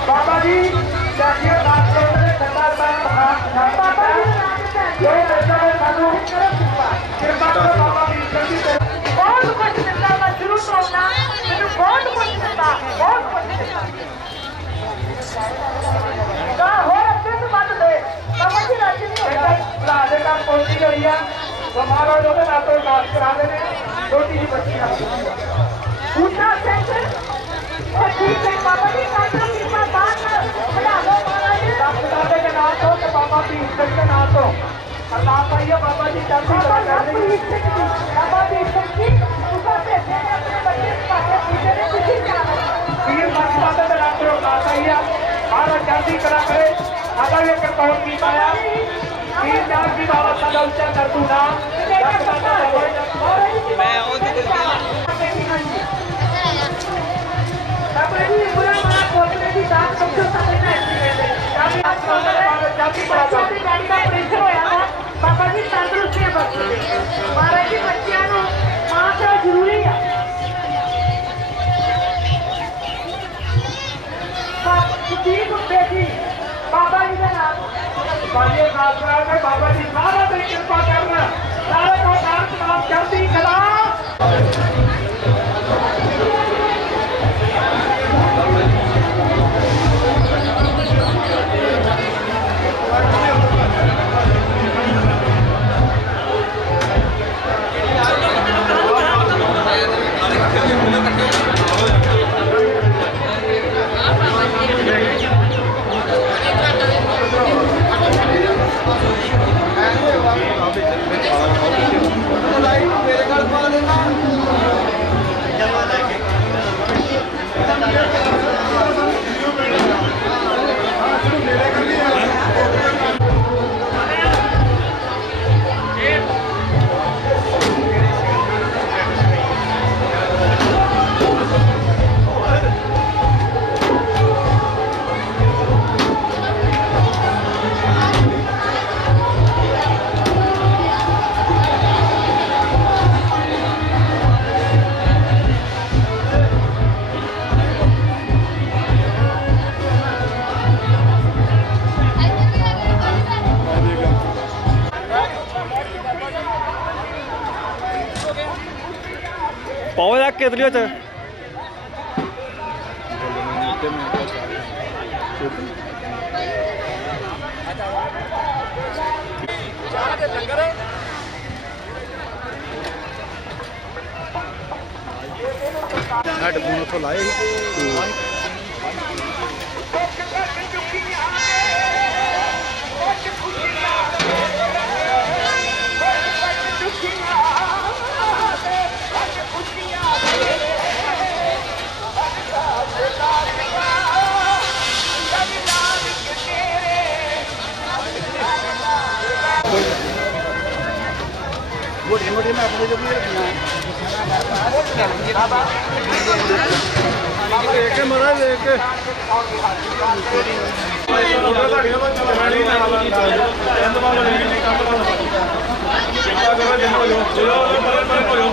ਬਾਬਾ ਜੀ ਚਾਹੀਏ ਬਾਤ ਕਰਦੇ ਠੰਡਾ ਸਾਹਿਬ ਮਹਾਨ ਬਾਬਾ ਜੀ ਜੋ ਬੇਟਾ ਸਾਨੂੰ ਕਿਰਪਾ ਕਰੋ ਬਾਬਾ ਜੀ ਜਲਦੀ ਬਹੁਤ ਕੁਝ ਦਿੱਤਾ ਮੈਂ ਸ਼ੁਰੂ ਤੋਂ ਆਉਣਾ ਮੈਨੂੰ ਬਹੁਤ ਕੁਝ ਦਿੱਤਾ ਬਹੁਤ ਕੁਝ ਦਿੱਤਾ ਤਾਂ ਹੋਰ ਅੱਗੇ ਤੋਂ ਵੱਧ ਦੇ ਬਾਬਾ ਜੀ ਰਾਜੀ ਨਹੀਂ ਹੋਇਆ ਭਰਾ ਦੇ ਕੰਮ ਪਹੁੰਚੀ ਗਈ ਆ ਸਮਾਰੋਹ ਉਹਦੇ ਨਾਲ ਤੋਂ ਇਲਾਜ ਕਰਾ ਦੇ ਨੇ ਛੋਟੀ ਜਿਹੀ ਬੱਚੀ ਆ ਦੂਸਰਾ ਸੈਂਟਰ ਉਹ ਠੀਕ ਹੈ ਬਾਬਾ ਜੀ ਕਾਟਾ ਕਿਰਪਾ ਬਾਤ ਬਣਾ ਲਓ ਮਹਾਰਾਜ ਡਾਕਟਰ ਦੇ ਨਾਮ ਤੋਂ ਤੇ ਬਾਬਾ ਭੀਮ ਸਿੰਘ ਦੇ ਨਾਮ ਤੋਂ ਅਰਦਾਸ ਪਾਈਏ ਬਾਬਾ ਜੀ ਚੜ੍ਹਦੀ ਕਲਾ ਕਰਦੇ ਬਾਬਾ ਜੀ ਸੰਗੀ ਉਸਾ ਭੇਜੇ ਨੇ ਆਪਣੇ ਬੱਚੇ ਨੂੰ ਪਾਸੇ ਪੂਜੇ ਨੇ ਤੁਸੀਂ ਕਰਾਓ ਵੀਰ ਮਸਤਾਂ ਦੇ ਨਾਮ ਤੋਂ ਅਰਦਾਸ ਆਈ ਆ ਮਹਾਰਾਜ ਚੜ੍ਹਦੀ ਕਲਾ ਕਰੇ ਸਾਡਾ ਵੀ ਕਿਰਪਾ ਕੀਤਾ ਆ ਵੀਰ ਜਾਨ ਦੀ ਬਾਬਾ ਸਾਡਾ ਉੱਚਾ ਕਰ ਤੂੰ ਨਾਮ ਮੈਂ ਉਹ ਤੇ ਬਾਬਾ ਜੀ ਬੁਰਾ ਮਾਂ ਕੋਟਲੇ ਦੀ ਦਾਤ ਸਮਝੋ ਸਾਰੇ ਨਾ ਬੱਚਿਆਂ ਦੀ ਗਾੜੀ ਦਾ ਪ੍ਰੇਸ਼ਰ ਹੋਇਆ ਹੈ ਬਾਬਾ ਜੀ ਤੰਦਰੁਸਤੀਆਂ ਬਖਸ਼ੋ ਮਹਾਰਾਜ ਜੀ ਬੱਚਿਆਂ ਨੂੰ ਮਾਂ ਪਿਓ ਜ਼ਰੂਰੀ ਆ ਜੀ ਬੇਟੀ ਬਾਬਾ ਜੀ ਦਾ ਨਾਮ ਬਾਜੇ ਖਾਸਰਾ ਨੇ ਬਾਬਾ ਜੀ ਸਾਰਾ ਤੇ ਕਿਰਪਾ ਕਰਨਾ ਸਾਰੇ ਕੋ ਨਾਮ ਨਾਮ ਚੜ੍ਹਦੀ ਕਲਾ ਪਾਓ ਜਾ ਕੇਤਲੀਓ ਚ ਹੈਡਫੋਨ ਉੱਥੋਂ ਲਾਏ ਸੀ मोटी मोटी ਦੇਖ ਕੇ ਮਰਾ ਦੇਖ ਕੇ ਉਹਦਾ ਤੁਹਾਡੀ ਨਾਲ ਚੱਲਣੀ ਨਾਲ ਚੰਦ ਵਾਲਾ ਨਹੀਂ ਨਹੀਂ ਕੰਮ ਕਰਨਾ ਚਿੰਤਾ ਕਰੋ ਜਿੰਨਾ ਹੋ ਚਲੋ ਬਰੇ ਬਰੇ ਹੋ ਜਾਓ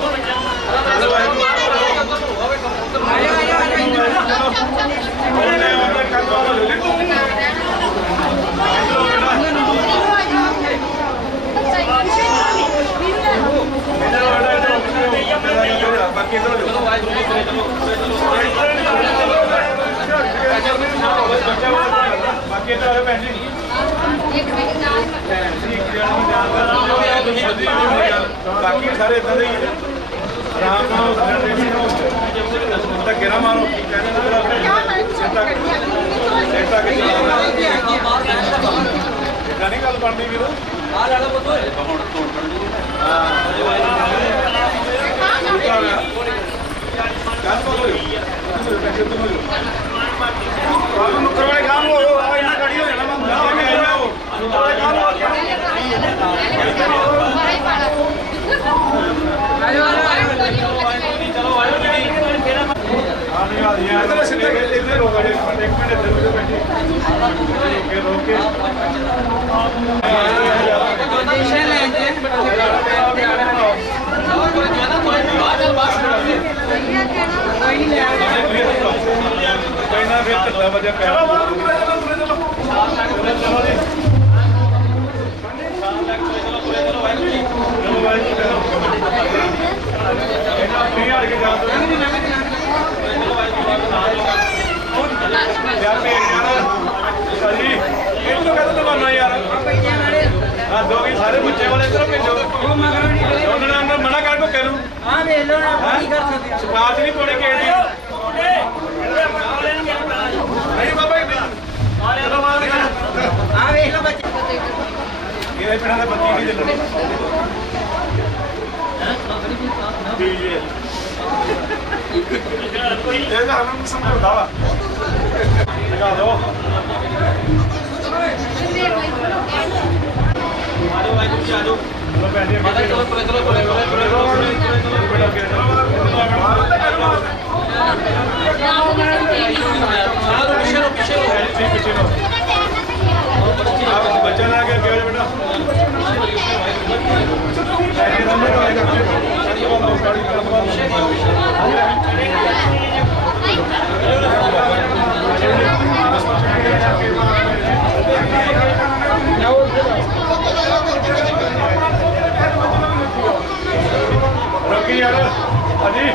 ਬਾਕੀ ਇਧਰ ਚਲੋ ਬਾਕੀ ਇਧਰ ਭੈਣ ਜੀ ਬਾਕੀ ਸਾਰੇ ਇਦਾਂ ਦੇ ਹੀ ਆਰਾਮ ਨਾਲ ਧੱਕੇ ਨਾ ਮਾਰੋ ਸਿੱਧਾ ਇਦਾਂ ਨਹੀਂ ਗੱਲ ਬਣਦੀ ਵੀਰ ਆ ਲੈ ਲਓ ਪੁੱਤ ਹੁਣ ਤੋੜ ਕੱਢੀ ਗੱਲ ਬੋਲੋ ਆਲੂ ਨੁਕਰ ਵਾਲੇ ਕੰਮ ਹੋ ਆ ਇਹਨਾਂ ਗੜੀ ਹੋ ਜਾਣਾ ਮੈਂ ਨੁਕਰ ਵਾਲੇ ਕੰਮ ਹੋ ਗਿਆ ਚਲੋ ਆਇਓ ਜੀ ਆ ਇਧਰ ਸਿੱਧੇ ਇੱਧਰ ਲੋਗਾ ਜੀ 1 ਮਿੰਟ ਇੱਧਰ ਬੈਠੇ ਰੋਕੇ ਕਹਿਣਾ ਫਿਰ ਧੱਲਾ ਵਜੇ ਪੈਰ ਸਾਰੇ ਬੱਚੇ ਵਾਲੇ ਇਧਰੋਂ ਭੇਜੋ ਉਹਨਾਂ ਨੇ ਮਨਾ ਕਰ ਕੋ ਕਹਿ ਹਾਂ ਵੇਖ ਲਓ ਨਾ ਕੀ ਕਰ ਸਕਦੇ ਸਪਾਰਸ਼ ਨਹੀਂ ਪਾਉਣੀ ਕਿਸੇ ਦੀ ਨਹੀਂ ਬਾਬਾ ਜੀ ਆ ਵੇਖ ਲਓ ਬੱਚੇ ਇਹ ਪਿੰਡਾਂ ਦੇ ਬੱਚੇ ਨਹੀਂ ਦਿੰਦੇ ਇਹ ਤਾਂ ਹਮਨ ਸਮਝਾਉਂਦਾ ਵਾ ਲਗਾ ਦੋ ਆਜੋ ਵਾਹਿਗੁਰੂ ਜੀ ਆਜੋ ਚਲੋ ਬੈਠੇ ਚਲੋ ਚਲੋ ਬੱਚਾ ਲਾ ਕੇ ਅੱਗੇ ਬੇਟਾ ਰੋਕੀ ਯਾਰ ਅਜੀ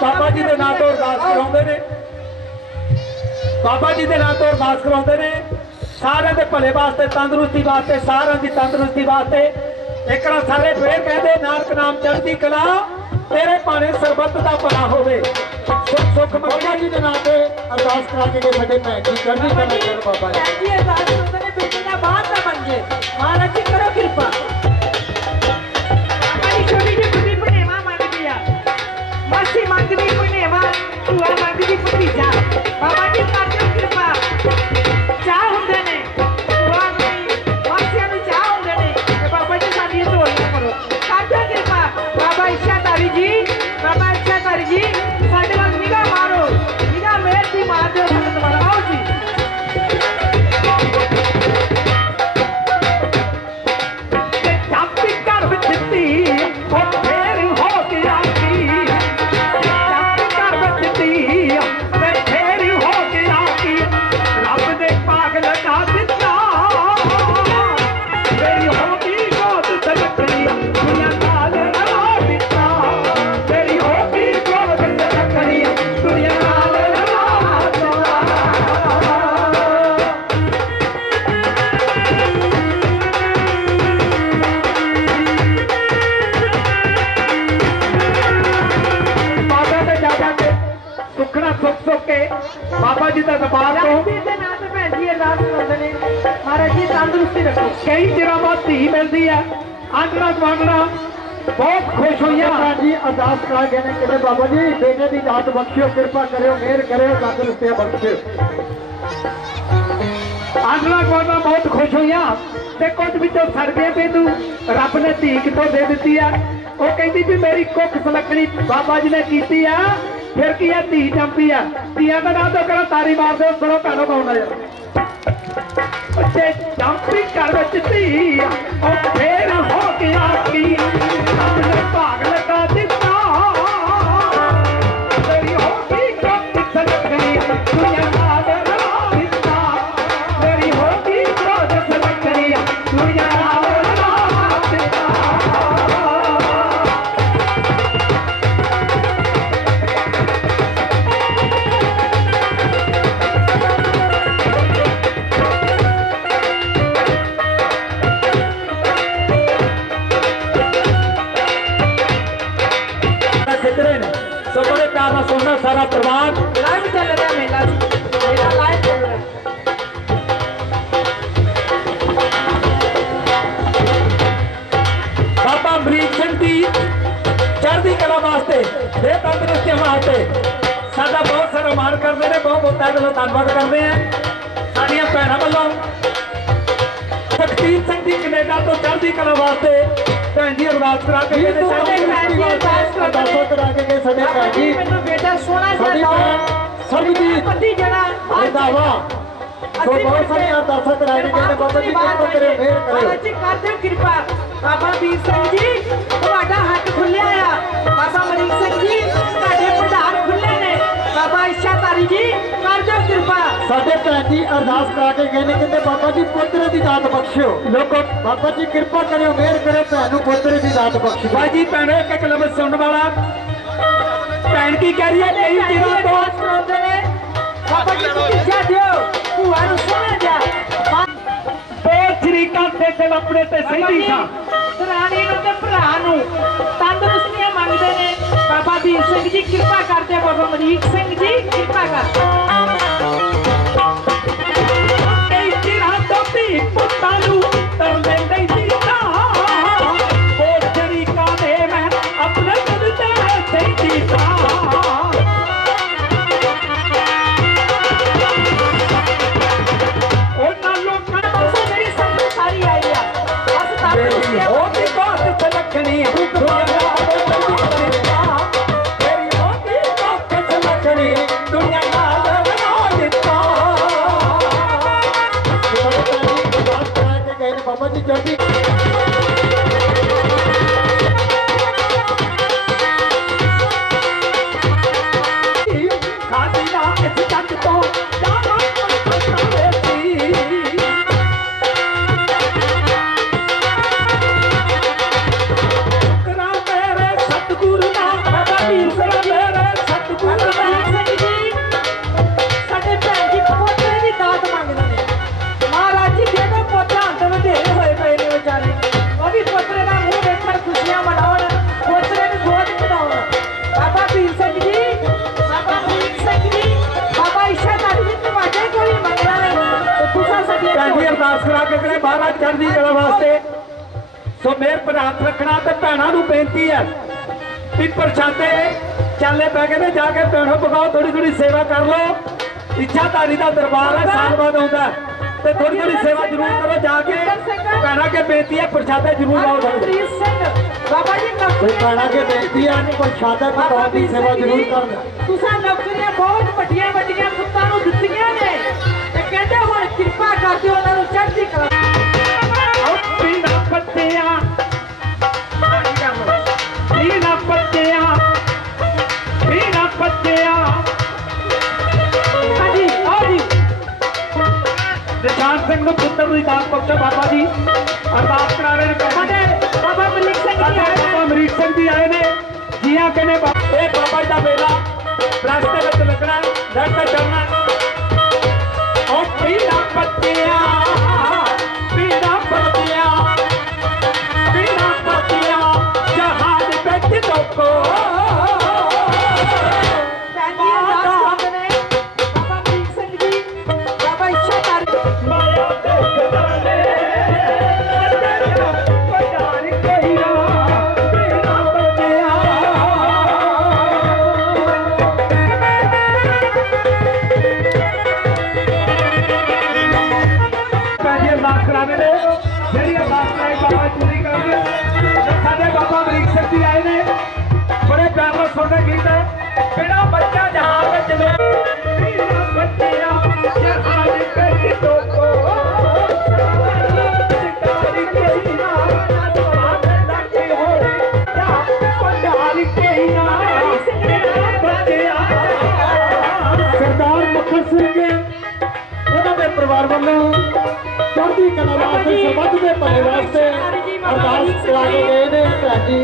ਬਾਬਾ ਜੀ ਦੇ ਨਾਂ ਤੋਂ ਅਰਦਾਸ ਕਰਾਉਂਦੇ ਨੇ ਬਾਬਾ ਜੀ ਦੇ ਨਾਂ ਤੋਂ ਅਰਦਾਸ ਕਰਾਉਂਦੇ ਨੇ ਸਾਰਿਆਂ ਦੇ ਭਲੇ ਵਾਸਤੇ, ਤੰਦਰੁਸਤੀ ਵਾਸਤੇ, ਸਾਰਿਆਂ ਦੀ ਤੰਦਰੁਸਤੀ ਵਾਸਤੇ। ਇੱਕ ਵਾਰ ਸਾਰੇ ਫੇਰ ਕਹਿੰਦੇ ਨਾਨਕ ਨਾਮ ਚੜ੍ਹਦੀ ਕਲਾ, ਤੇਰੇ ਭਾਣੇ ਸਰਬੱਤ ਦਾ ਭਲਾ ਹੋਵੇ। ਸੁਖ ਬਾਬਾ ਜੀ ਦੇ ਨਾਂ ਤੇ ਅਰਦਾਸ ਕਰਾ ਕੇ ਗਏ ਸਾਡੇ ਭੈਣ ਜੀ ਚੜ੍ਹਦੀ ਕਲਾ ਕਰਨ ਬਾਬਾ ਜੀ। ਭੈਣ ਜੀ ਅਰਦਾਸ ਕਰਦੇ ਨੇ ਬੇਟੀ ਦਾ ਬਾਤ ਨਾ ਬਣ ਜੇ, ਮਹਾਰਾਜ ਜੀ ਕਰੋ ਕਿਰਪਾ। ਬਾਬਾ ਜੀ ਛੋਟੀ ਜਿਹੀ ਕੁੜੀ ਭਣੇਵਾ ਮੰਗਦੀ ਆ, ਮਾਸੀ ਮੰਗਦੀ ਭਣੇਵਾ, ਭੂਆ ਮੰਗਦੀ ਭਤੀਜਾ। ਬਾਬਾ ਜੀ ਕਰ ਦਿਓ ਕਿਰਪਾ। ਚਾਹ ਹੁੰਦੇ ਨੇ ਭੂਆ ਨੂੰ, ਮਾਸੀਆਂ ਨੂੰ ਚਾਹ ਹੁੰਦੇ ਨੇ ਤੇ ਬਾਬਾ ਜੀ ਸਾਡੀਆਂ ਝੋਲੀਆਂ ਕਰੋ, ਕਰ ਦਿਓ ਕਿਰਪਾ। ਬਾਬਾ ਇੱਛਾਧਾਰੀ ਜੀ, ਬਾਬਾ ਇੱਛਾਧਾਰੀ ਜੀ ਸਾਡੇ ਵੱਲ ਨਿਗਾਹ ਮਾਰੋ, ਨਿਗਾਹ ਮੇਰ ਦੀ ਮਾਰ ਦਿਓ ਸੰਗਤ ਵੱਲ। ਆਓ ਜੀ। ਚਾਪੀ ਘਰ ਵਿੱਚ ਦਿੱਤੀ ਉਹ ਫੇਰ ਹੋ ਕੇ ਆਕੀ, ਚਾਪੀ ਘਰ ਵਿੱਚ ਦਿੱਤੀ ਤੇ ਫੇਰ ਹੋ ਕੇ ਆਕੀ, ਰੱਬ ਦੇ ਪਾਗ ਲਗਾ ਦਿੱਤਾ ਮੇਰੀ ਹੋ ਗਈ ਗੋਦ ਸਲਕਣੀ, ਦੁਨੀਆ ਨਾਲ ਰਲਾ ਦਿੱਤਾ ਮੇਰੀ ਹੋ ਗਈ ਗੋਦ ਸਲਕਣੀ, ਦੁਨੀਆ ਨਾਲ ਰਲਾ ਦਿੱਤਾ। ਬਾਬਾ ਦੇ ਜਾਗਾ ਕੇ ਸੁਖਣਾ ਸੁੱਖ ਕੇ ਬਾਬਾ ਜੀ ਦਾ ਦਰਬਾਰ ਤੋਂ ਦੇ ਨਾਂ ਤੇ ਭੈਣ ਜੀ ਅਰਦਾਸ ਕਰਦੇ ਨੇ, ਮਹਾਰਾਜ ਜੀ ਤੰਦਰੁਸਤੀ ਰੱਖੋ। ਕਈ ਦਿਨਾਂ ਬਾਅਦ ਧੀ ਮਿਲਦੀ ਹੈ, ਆਂਡਣਾ ਗਵਾਂਡਣਾ ਬਹੁਤ ਖੁਸ਼ ਹੋਈਆਂ। ਭੈਣ ਜੀ ਅਰਦਾਸ ਕਰਾ ਗਏ ਨੇ ਕਿ ਬਾਬਾ ਜੀ ਬੇਟੇ ਦੀ ਦਾਤ ਬਖਸ਼ਿਓ, ਕਿਰਪਾ ਕਰਿਓ, ਮਿਹਰ ਕਰਿਓ, ਤੰਦਰੁਸਤੀਆਂ ਬਖਸ਼ਿਓ। ਆਂਡਣਾ ਗਵਾਂਡਣਾ ਬਹੁਤ ਖੁਸ਼ ਹੋਈਆਂ ਤੇ ਕੁਝ ਵਿੱਚੋਂ ਸਰਗੇ ਤੈਨੂੰ ਰੱਬ ਨੇ ਧੀ ਕਿੱਥੋਂ ਦੇ ਦਿੱਤੀ ਆ। ਉਹ ਕਹਿੰਦੀ ਵੀ ਮੇਰੀ ਕੁੱਖ ਸੁਲੱਖਣੀ ਬਾਬਾ ਜੀ ਨੇ ਕੀਤੀ ਆ, ਫਿਰ ਕੀ ਆ ਧੀ ਜੰਪੀ ਆ। ਧੀਆਂ ਦਾ ਨਾਮ ਤੋਂ ਕਰੋ ਤਾਰੀ ਮਾਰਦੇ, ਸੁਣੋ ਭੈਣੋ ਗਾਉਣਾ ਯਾਰ। ਉੱਤੇ ਜੰਪੀ ਘਰ ਵਿੱਚ ਧੀ ਉਹ ਫੇਰ ਹੋ ਕੇ ਆਕੀ, ਰੱਬ ਨੇ ਭਾਗ ਲਗਾ ਦਿੱਤਾ ਮੇਰੀ ਹੋ ਗਈ ਕੁੱਖ ਸੁਲੱਖਣੀ, ਦੁਨੀਆ ਨਾਲ ਰਲਾ ਦਿੱਤਾ ਮੇਰੀ ਹੋ ਗਈ ਕੁੱਖ ਸੁਲੱਖਣੀ, ਦੁਨੀਆ ਨਾਲ ਰਲਾ ਦਿੱਤਾ। ਖਿੱਚਰੇ ਨੇ ਸੋ ਬੜੇ ਪਿਆਰ ਨਾਲ ਸੁਣਨਾ ਸਾਰਾ ਪਰਿਵਾਰ। ਲਾਈਵ ਚੱਲ ਰਿਹਾ ਮੇਲਾ ਜੀ, ਮੇਲਾ ਲਾਈਵ ਚੱਲ ਰਿਹਾ। ਬਾਬਾ ਅਮਰੀਕ ਸਿੰਘ ਦੀ ਚੜ੍ਹਦੀ ਕਲਾ ਵਾਸਤੇ, ਦੇ ਤੰਦਰੁਸਤੀਆਂ ਵਾਸਤੇ ਸਾਡਾ ਬਹੁਤ ਸਾਰਾ ਮਾਣ ਕਰਦੇ ਨੇ, ਬਹੁਤ ਬਹੁਤ ਤਹਿ ਦਿਲੋਂ ਧੰਨਵਾਦ ਕਰਦੇ ਆ ਸਾਡੀਆਂ ਭੈਣਾਂ ਵੱਲੋਂ। ਸੁਖਜੀਤ ਸਿੰਘ ਜੀ ਕੈਨੇਡਾ ਤੋਂ ਚੜ੍ਹਦੀ ਕਲਾ ਵਾਸਤੇ ਭੈਣ ਜੀ ਅਰਦਾਸ ਕਰਾ ਕੇ ਗਏ ਨੇ, ਸਾਡੇ ਭੈਣ ਜੀ ਅਰਦਾਸਾਂ ਕਰਾ ਕੇ ਗਏ ਸਾਡੇ ਭੈਣ ਜੀ। ਮੈਨੂੰ ਬੇਟਾ ਸੋਹਣਾ ਸਾਡੀ ਜਿਹਾ ਭੈਣ ਸਰਬਜੀਤ ਪਤੀ ਜਿਹੜਾ ਰੰਧਾਵਾ ਸੋ ਬਹੁਤ ਸਾਰੀਆਂ ਅਰਦਾਸਾਂ ਕਰਾ ਕੇ ਗਏ ਨੇ। ਬਾਬਾ ਜੀ ਕਿਰਪਾ ਕਰਿਓ, ਮਿਹਰ ਕਰਿਓ। ਜੀ ਕਰ ਦਿਓ ਕਿਰਪਾ। ਬਾਬਾ ਵੀਰ ਸਿੰਘ ਜੀ ਤੁਹਾਡਾ ਹੱਥ ਖੁੱਲਿਆ ਆ, ਬਾਬਾ ਅਮਰੀਕ ਸਿੰਘ ਜੀ ਤੁਹਾਡੇ ਭੰਡਾਰ ਖੁੱਲੇ ਨੇ, ਬਾਬਾ ਇੱਛਾਧਾਰੀ ਜੀ ਕਰ ਦਿਓ ਕਿਰਪਾ। ਸਾਡੇ ਭੈਣ ਜੀ ਅਰਦਾਸ ਕਰਾ ਕੇ ਗਏ ਨੇ, ਕਹਿੰਦੇ ਬਾਬਾ ਜੀ ਪੁੱਤਰ ਦੀ ਦਾਤ ਬਖਸ਼ਿਓ। ਲੋਕੋ ਬਾਬਾ ਜੀ ਕਿਰਪਾ ਕਰਿਓ, ਮਿਹਰ ਕਰਿਓ, ਭੈਣ ਨੂੰ ਪੁੱਤਰ ਦੀ ਦਾਤ ਬਖਸ਼ਿਓ। ਬਾਜੀ ਭੈਣੋ ਇੱਕ ਲਫ਼ਜ਼ ਸੁਣਨ ਵਾਲਾ ਭੈਣ ਕੀ ਕਹਿ ਰਹੀ ਹੈ, ਕਈ ਦਿਨਾਂ ਤੋਂ ਕਰਾਉਂਦੇ ਨੇ ਬਾਬਾ ਜੀ ਭਤੀਜਾ ਦਿਓ, ਭੂਆ ਨੂੰ ਸੋਹਣਾ ਜਿਹਾ ਬਹੁਤ ਸ਼ਰੀਕਾਂ ਦੇ ਦਿਲ ਆਪਣੇ ਤੇ ਸਹਿੰਦੀ ਸਾਂ। ਦਰਾਣੀ ਨੂੰ ਤੇ ਭਰਾ ਨੂੰ ਤੰਦਰੁਸਤੀਆਂ ਮੰਗਦੇ ਨੇ। ਬਾਬਾ ਵੀਰ ਸਿੰਘ ਜੀ ਕਿਰਪਾ ਕਰਦੇ, ਬਾਬਾ ਅਮਰੀਕ ਸਿੰਘ ਜੀ ਕਿਰਪਾ ਕਰ। ਕਈ ਦਿਨਾਂ ਤੋਂ ਧੀ ਪੁੱਤਾਂ ਨੂੰ ਤਰਲੇ ਲੈਂਦੀ ਸਾਂ, ਬਹੁਤ ਸ਼ਰੀਕਾਂ ਦੇ ਮੈਂ ਆਪਣੇ ਦਿਲ ਤੇ ਸਹਿੰਦੀ ਸਾਂ। ਉਹਨਾਂ ਲੋਕਾਂ ਬਸ ਮੇਰੀ ਸੰਗਤ ਸਾਰੀ ਆਈ ਆ, ਬਸ ਤੰਦਰੁਸਤੀਆਂ ਉਹ ਦੀ ਬਾਤ ਸਲਖਣੀ ਦੁਨੀਆ ਨਾਲ ਤੇਰੀ ਹੋਤੀ ਬਾਤ ਸਲਖਣੀ, ਦੁਨੀਆ ਨਾਲ ਰਲਾ ਦਿੱਤਾ। ਬਾਬਾ ਜੀ ਜਲਦੀ ਖਾਦੀਨਾ ਇਸ ਜੱਗ ਤੋਂ ਜਾਣਾ ਪਛਤਾਵੇ ਸੀ। ਕਰਾ ਮੇਰੇ ਸਤਿਗੁਰੂ ਦਾ, ਬਾਬਾ ਵੀਰ ਸਿੰਘ ਮੇਰੇ ਸਤਿਗੁਰੂ ਦਾ। ਸਿੰਘ ਜੀ ਸਾਡੇ ਭੈਣ ਜੀ महाराज चढ़दी कला वास्ते सो मेर पर हाथ रखना ते भैणों नूं बेनती है भी प्रशादे चाले पै गए ने जाके भैणों पकाओ थोड़ी थोड़ी सेवा कर लो इच्छाधारी का दरबार है साल बाद आता है ते थोड़ी थोड़ी सेवा जरूर करो जाके भैणों के बेनती है प्रशादे जरूर लाओ बाबा जी भैणों के बेनती है प्रशादे पकाओ की सेवा जरूर करना तुसां नौकरियां बहुत वड्डियां वड्डियां पुत्तां नूं दित्तियां ने ते कहंदे हुण किरपा कर दिओ उन्हां नूं चढ़दी कला पीना पत्तियां पीना पत्तियां पीना पत्तियां हाँ जी आओ जी निशान सिंह पुत्र की दात बख्शो बाबा जी अरदास करा रहे हैं ਸਾਡੇ ਬਾਬਾ ਅਮਰੀਕ ਸਿੰਘ ਜੀ ਆਏ बाबा अमरीक सिंह जी आए ने जियां कहने ये बाबा जी का मेला रास्ते में लगना दर पे चलना और पीना पत्तियां पीना पत्तियां पीना पत्तियां जहाज पे चितको ਭੈਣ ਜੀ ਅਰਦਾਸ ਕਰਦੇ ਨੇ ਬਾਬਾ ਅਮਰੀਕ ਸਿੰਘ ਜੀ ਬਾਬਾ ਇੱਛਾਧਾਰੀ माया देखदा ने पठार कहिरा पीना पत्तियां पैसे अरदास कराने ने ਜਿਹੜੀ ਅਰਦਾਸ ਕਰਾਈ ਬਾਬਾ ਪੂਰੀ ਕਰਾਂਗੇ ਸਾਡੇ ਬਾਬਾ ਅਮਰੀਕ ਸਿੰਘ ਜੀ ਆਏ ਨੇ ਬੜੇ ਪਿਆਰ ਨਾਲ ਸੁਣਦੇ ਗੀਤ ਬਿਨਾ ਬੱਚਾ ਜਹਾਨ ਵਿੱਚ ਲੋ ਬਿਨਾ ਬੱਚਿਆ ਜਹਾਨ ਵਿੱਚ ਟੋਕੋ ਸਿਤਾਰੀ ਕਹਿਣਾ ਬਾਤ ਲੱਗੀ ਹੋਏ ਜਾ ਪੰਡਾਰੀ ਕਹਿਣਾ ਬੱਚਿਆ ਸਰਦਾਰ ਮੱਖਣ ਸਿੰਘ ਉਹਨਾਂ ਦੇ ਪਰਿਵਾਰ ਵੱਲੋਂ ਚੜ੍ਹਦੀ ਕਲਾ ਵਾਸਤੇ ਸਮਾਜ ਦੇ ਭਲੇ ਵਾਸਤੇ ਅਰਦਾਸ ਕਰਾ ਕੇ ਗਏ ਨੇ ਭੈਣ ਜੀ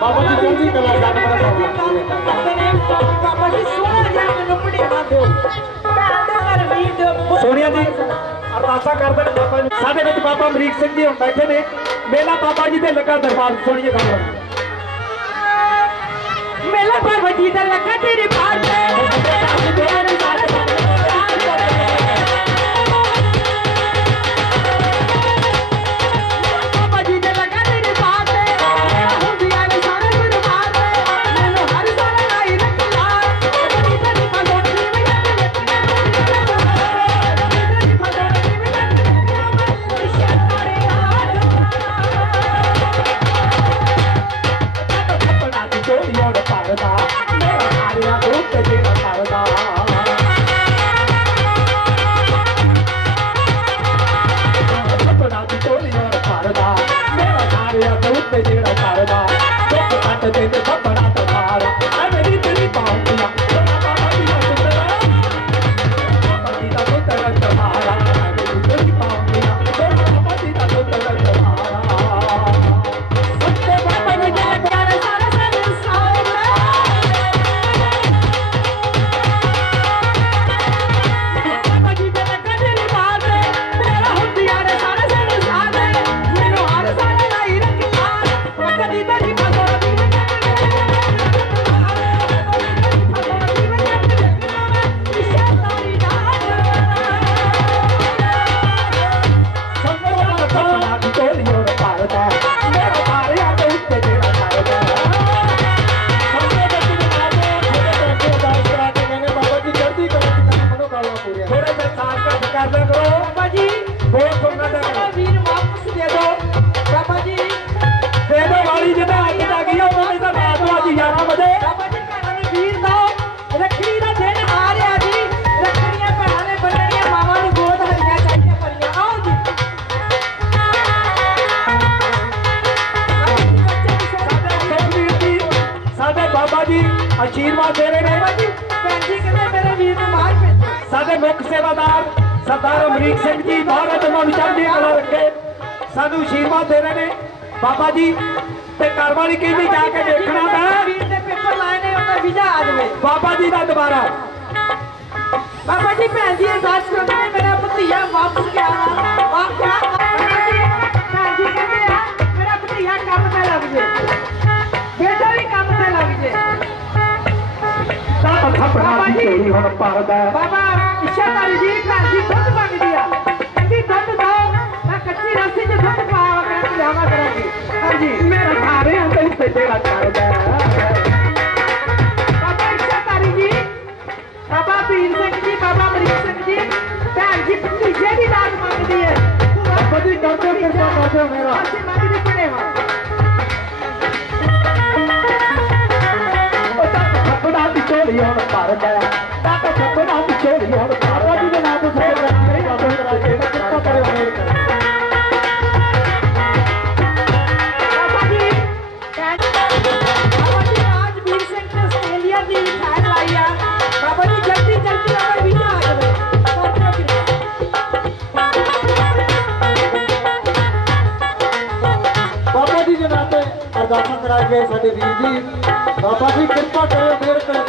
ਬਾਬਾ ਜੀ ਚੜ੍ਹਦੀ ਕਲਾ ਦਾ ਬੜਾ ਕਰਦੇ ਨੇ ਬਾਬਾ ਜੀ ਸੋਹਣਾ ਜਿਹਾ ਮੈਨੂੰ ਪੜੇਵਾ ਦਿਓ ਭੈਣ ਦੇ ਘਰ ਵੀਰ ਦਿਓ ਸੋਨੀਆ ਜੀ ਅਰਦਾਸਾਂ ਕਰਦੇ ਨੇ ਬਾਬਾ ਜੀ ਸਾਡੇ ਵਿੱਚ ਬਾਬਾ ਅਮਰੀਕ ਸਿੰਘ ਜੀ ਹੁਣ ਬੈਠੇ ਨੇ ਮੇਲਾ ਬਾਬਾ ਜੀ ਦੇ ਲੱਗਾ ਦਰਬਾਰ ਸੁਣੀਏ ਗੱਲ ਮੇਲਾ ਬਾਬਾ ਜੀ ਦਾ ਲੱਗਾ ਤੇਰੇ ਬਾਹਰ ਤੇ ਬਾਬਾ ਜੀ ਦਾ ਲੱਗਾ ਤੇਰੇ ਬਾਹਰ ਤੇ ਹੁੰਦੀਆਂ ਨੇ ਸਾਰੇ ਦਰਬਾਰ ਤੇ ਮੈਨੂੰ ਹਰ ਸਾਲ ਲਾਈ ਰੱਖਿਆ ਬੜੀ ਬੜੀ ਪਗੋਟੀ ਵਿੱਚ ਆਪਣਾ ਦੀ ਜੋੜੀ ਔਰ ਪਰਦਾ ਮੇਰਾ ਹਾਰਿਆ ਰੂਪ ਜਿਹੜਾ ਪਰਦਾ ਆਪਣਾ ਦੀ ਜੋੜੀ ਔਰ ਪਰਦਾ ਮੇਰਾ ਹਾਰਿਆ ਰੂਪ ਜਿਹੜਾ ਪਰਦਾ ਦੁੱਖ ਕੱਟ ਦੇ ਤੇ ਥੱਪੜਾ ਤਮਾਰਾ ਐ ਮੇਰੀ ਤੇਰੀ ਪਾਉਂਦੀਆਂ ਬਾਬਾ ਜੀ ਦਾ ਸੁੰਦਰਾ ਬਾਬਾ ਜੀ ਦਾ ਸੁੰਦਰਾ ਤਮਾਰਾ ਐ ਮੇਰੀ ਤੇਰੀ ਪਾਉਂਦੀਆਂ ਬਾਬਾ ਜੀ ਦਾ ਸੁੰਦਰਾ ਤਮਾਰਾ ਸੱਚੇ ਬਾਬਾ ਜੀ ਦਾ ਪਿਆਰਾ ਸਾਰਾ ਸੰਸਾਰ ਬਾਬਾ ਜੀ ਦਾ ਲੱਗਾ ਤੇਰੇ ਬਾਹਰ ਤੇ ਮੇਰਾ ਹੁੰਦੀਆਂ ਨੇ ਸਾਰੇ ਸੰਸਾਰ ਮੈਨੂੰ ਹਰ ਸਾਲ ਲਾਈ ਰੱਖਿਆ ਕਦੀ ਤੇਰੀ ਪਗੋਟੀ ਸਪਨਾ ਦੀ ਟੋਲੀ ਔਰ ਪਰਦਾ ਮੇਰਾ ਹਾਰਿਆ ਤੇ ਉੱਤੇ ਜਿਹੜਾ ਪਰਦਾ ਸੰਗੇ ਦੇ ਜਨਾਬੇ ਜਿਹੜੇ ਬੈਠੇ ਅਰਦਾਸ ਕਰਾ ਕੇ ਕਹਿੰਦੇ ਬਾਬਾ ਜੀ ਚੜ੍ਹਦੀ ਕਲਾ ਦੀ ਕੰਮ ਮਨੋਕਾਮਨਾ ਪੂਰੀਆਂ ਥੋੜਾ ਜਿਹਾ ਸਾਥ ਘੱਟ ਕਰ ਦਿਆ ਕਰੋ ਬਾਬਾ ਜੀ ਬਹੁਤ ਸੁਣਨਾ ਦਾ ਸਾਡਾ ਵੀਰ ਵਾਪਸ ਦੇ ਦਿਓ ਬਾਬਾ ਜੀ ਦੇ ਦੋ ਵਾਲੀ ਜਿੱਦਾਂ ਅੱਜ ਦਾ ਗਿਆ ਉਹਨਾਂ ਨੇ ਤਾਂ ਰਾਤ ਨੂੰ ਅੱਜ 11 ਵਜੇ ਬਾਬਾ ਜੀ ਭੈਣਾਂ ਨੂੰ ਵੀਰ ਦੋ ਰੱਖੜੀ ਦਾ ਦਿਨ ਆ ਰਿਹਾ ਜੀ ਰੱਖੜੀਆਂ ਭੈਣਾਂ ਨੇ ਬੰਨਣੀਆਂ ਮਾਵਾਂ ਨੂੰ ਗੋਦ ਹਰੀਆਂ ਚਾਹੀਦੀਆਂ ਭਰੀਆਂ ਆਓ ਜੀ ਸੁਖਵੀਰ ਜੀ ਸਾਡੇ ਬਾਬਾ ਜੀ ਆਸ਼ੀਰਵਾਦ ਦੇ ਰਹੇ ਨੇ ਬਾਬਾ ਜੀ ਭੈਣ ਜੀ ਕਹਿੰਦੇ ਮੇਰੇ ਵੀਰ ਨੂੰ ਬਾਹਰ ਭੇਜੋ ਸਾਡੇ ਮੁੱਖ ਸੇਵਾਦਾਰ ਸਰਦਾਰ ਅਮਰੀਕ ਸਿੰਘ ਜੀ ਮਹਾਰਾਜ ਨੂੰ ਚੜ੍ਹਦੀ ਕਲਾ ਰੱਖੇ ਸਾਨੂੰ ਆਸ਼ੀਰਵਾਦ ਦੇ ਰਹੇ ਨੇ ਬਾਬਾ ਜੀ ਤੇ ਘਰ ਵਾਲੀ ਕਹਿੰਦੀ ਜਾ ਕੇ ਦੇਖਣਾ ਮੈਂ ਵੀਰ ਦੇ ਪੇਪਰ ਲਾਏ ਨੇ ਉਹਨਾਂ ਵੀਜ਼ਾ ਆ ਜਾਵੇ ਬਾਬਾ ਜੀ ਦਾ ਦੁਬਾਰਾ ਬਾਬਾ ਜੀ ਭੈਣ ਜੀ ਅਰਦਾਸ ਕਰਦੇ ਨੇ ਮੇਰਾ ਭਤੀਆ ਵਾਪਸ ਗਿਆ ਵਾਪਸ ਭੈਣ ਜੀ ਕਹਿੰਦੇ ਆ ਮੇਰਾ ਭਤੀਆ ਕੰਮ ਤੇ ਲੱਗ ਜੇ ਬੇਟਾ ਵੀ ਕੰਮ ਤੇ ਲੱਗ ਜੇ ਤਾਂ ਥੱਪੜਾ ਦੀ ਢੇਰੀ ਹੁਣ ਪਰਦਾ ਬਾਬਾ ਇੱਛਾਧਾਰੀ ਜੀ ਭੈਣ ਜੀ ਦੁੱਧ ਮੰਗਦੀ ਆ ਕਹਿੰਦੀ ਦੁੱਧ ਦੋ ਮੈਂ ਕੱਚੀ ਰੱਸੀ ਤੇ ਜਿਹੜਾ ਕਰਦਾ ਬਾਬਾ ਇੱਛਾਧਾਰੀ ਜੀ, ਬਾਬਾ ਵੀਰ ਸਿੰਘ ਜੀ, ਬਾਬਾ ਅਮਰੀਕ ਸਿੰਘ ਜੀ, ਭੈਣ ਜੀ ਭਤੀਜੇ ਦੀ ਦਾਤ ਮੰਗਦੀ ਹੈ। ਬਾਬਾ ਜੀ ਕਰਦੇ ਕਿਰਪਾ ਕਰਦੇ ਹੋ ਮੇਰਾ ਅਸੀਂ ਮੰਗਦੇ ਪੜੇ ਹਾਂ। ਛੱਪੜਾ ਦੀ ਝੋਲੀ ਹੁਣ ਭਰ ਗਿਆ ਤਾਂ ਛੱਪੜਾ ਦੀ ਝੋਲੀ ਹੁਣ ਬਾਬਾ ਜੀ ਦੇ ਨਾਮ ਤੋਂ ਸਭ ਕਰਾਂਗੇ ਬਾਬਾ ਕਰਾ ਕੇ ਕਿਰਪਾ ਕਰਿਓ ਮੇਰ ਕਰੋ ਬਾਬਾ ਜੀ ਰਾਜਵੀਰ ਸਿੰਘ ਨੇ ਆਸਟ੍ਰੇਲੀਆ ਦੀ ਫੈਨ ਲਾਈ ਆ। ਬਾਬਾ ਜੀ ਜਲਦੀ ਜਲਦੀ ਆਵੇ ਵੀਜ਼ਾ ਆ ਜਾਵੇ। ਬਾਬਾ ਜੀ ਦੇ ਨਾਮ ਤੇ ਅਰਦਾਸਾਂ ਕਰਾ ਕੇ ਸਾਡੇ ਵੀਰ ਜੀ ਬਾਬਾ ਜੀ ਕਿਰਪਾ ਕਰਿਓ ਮੇਰ ਕਰੋ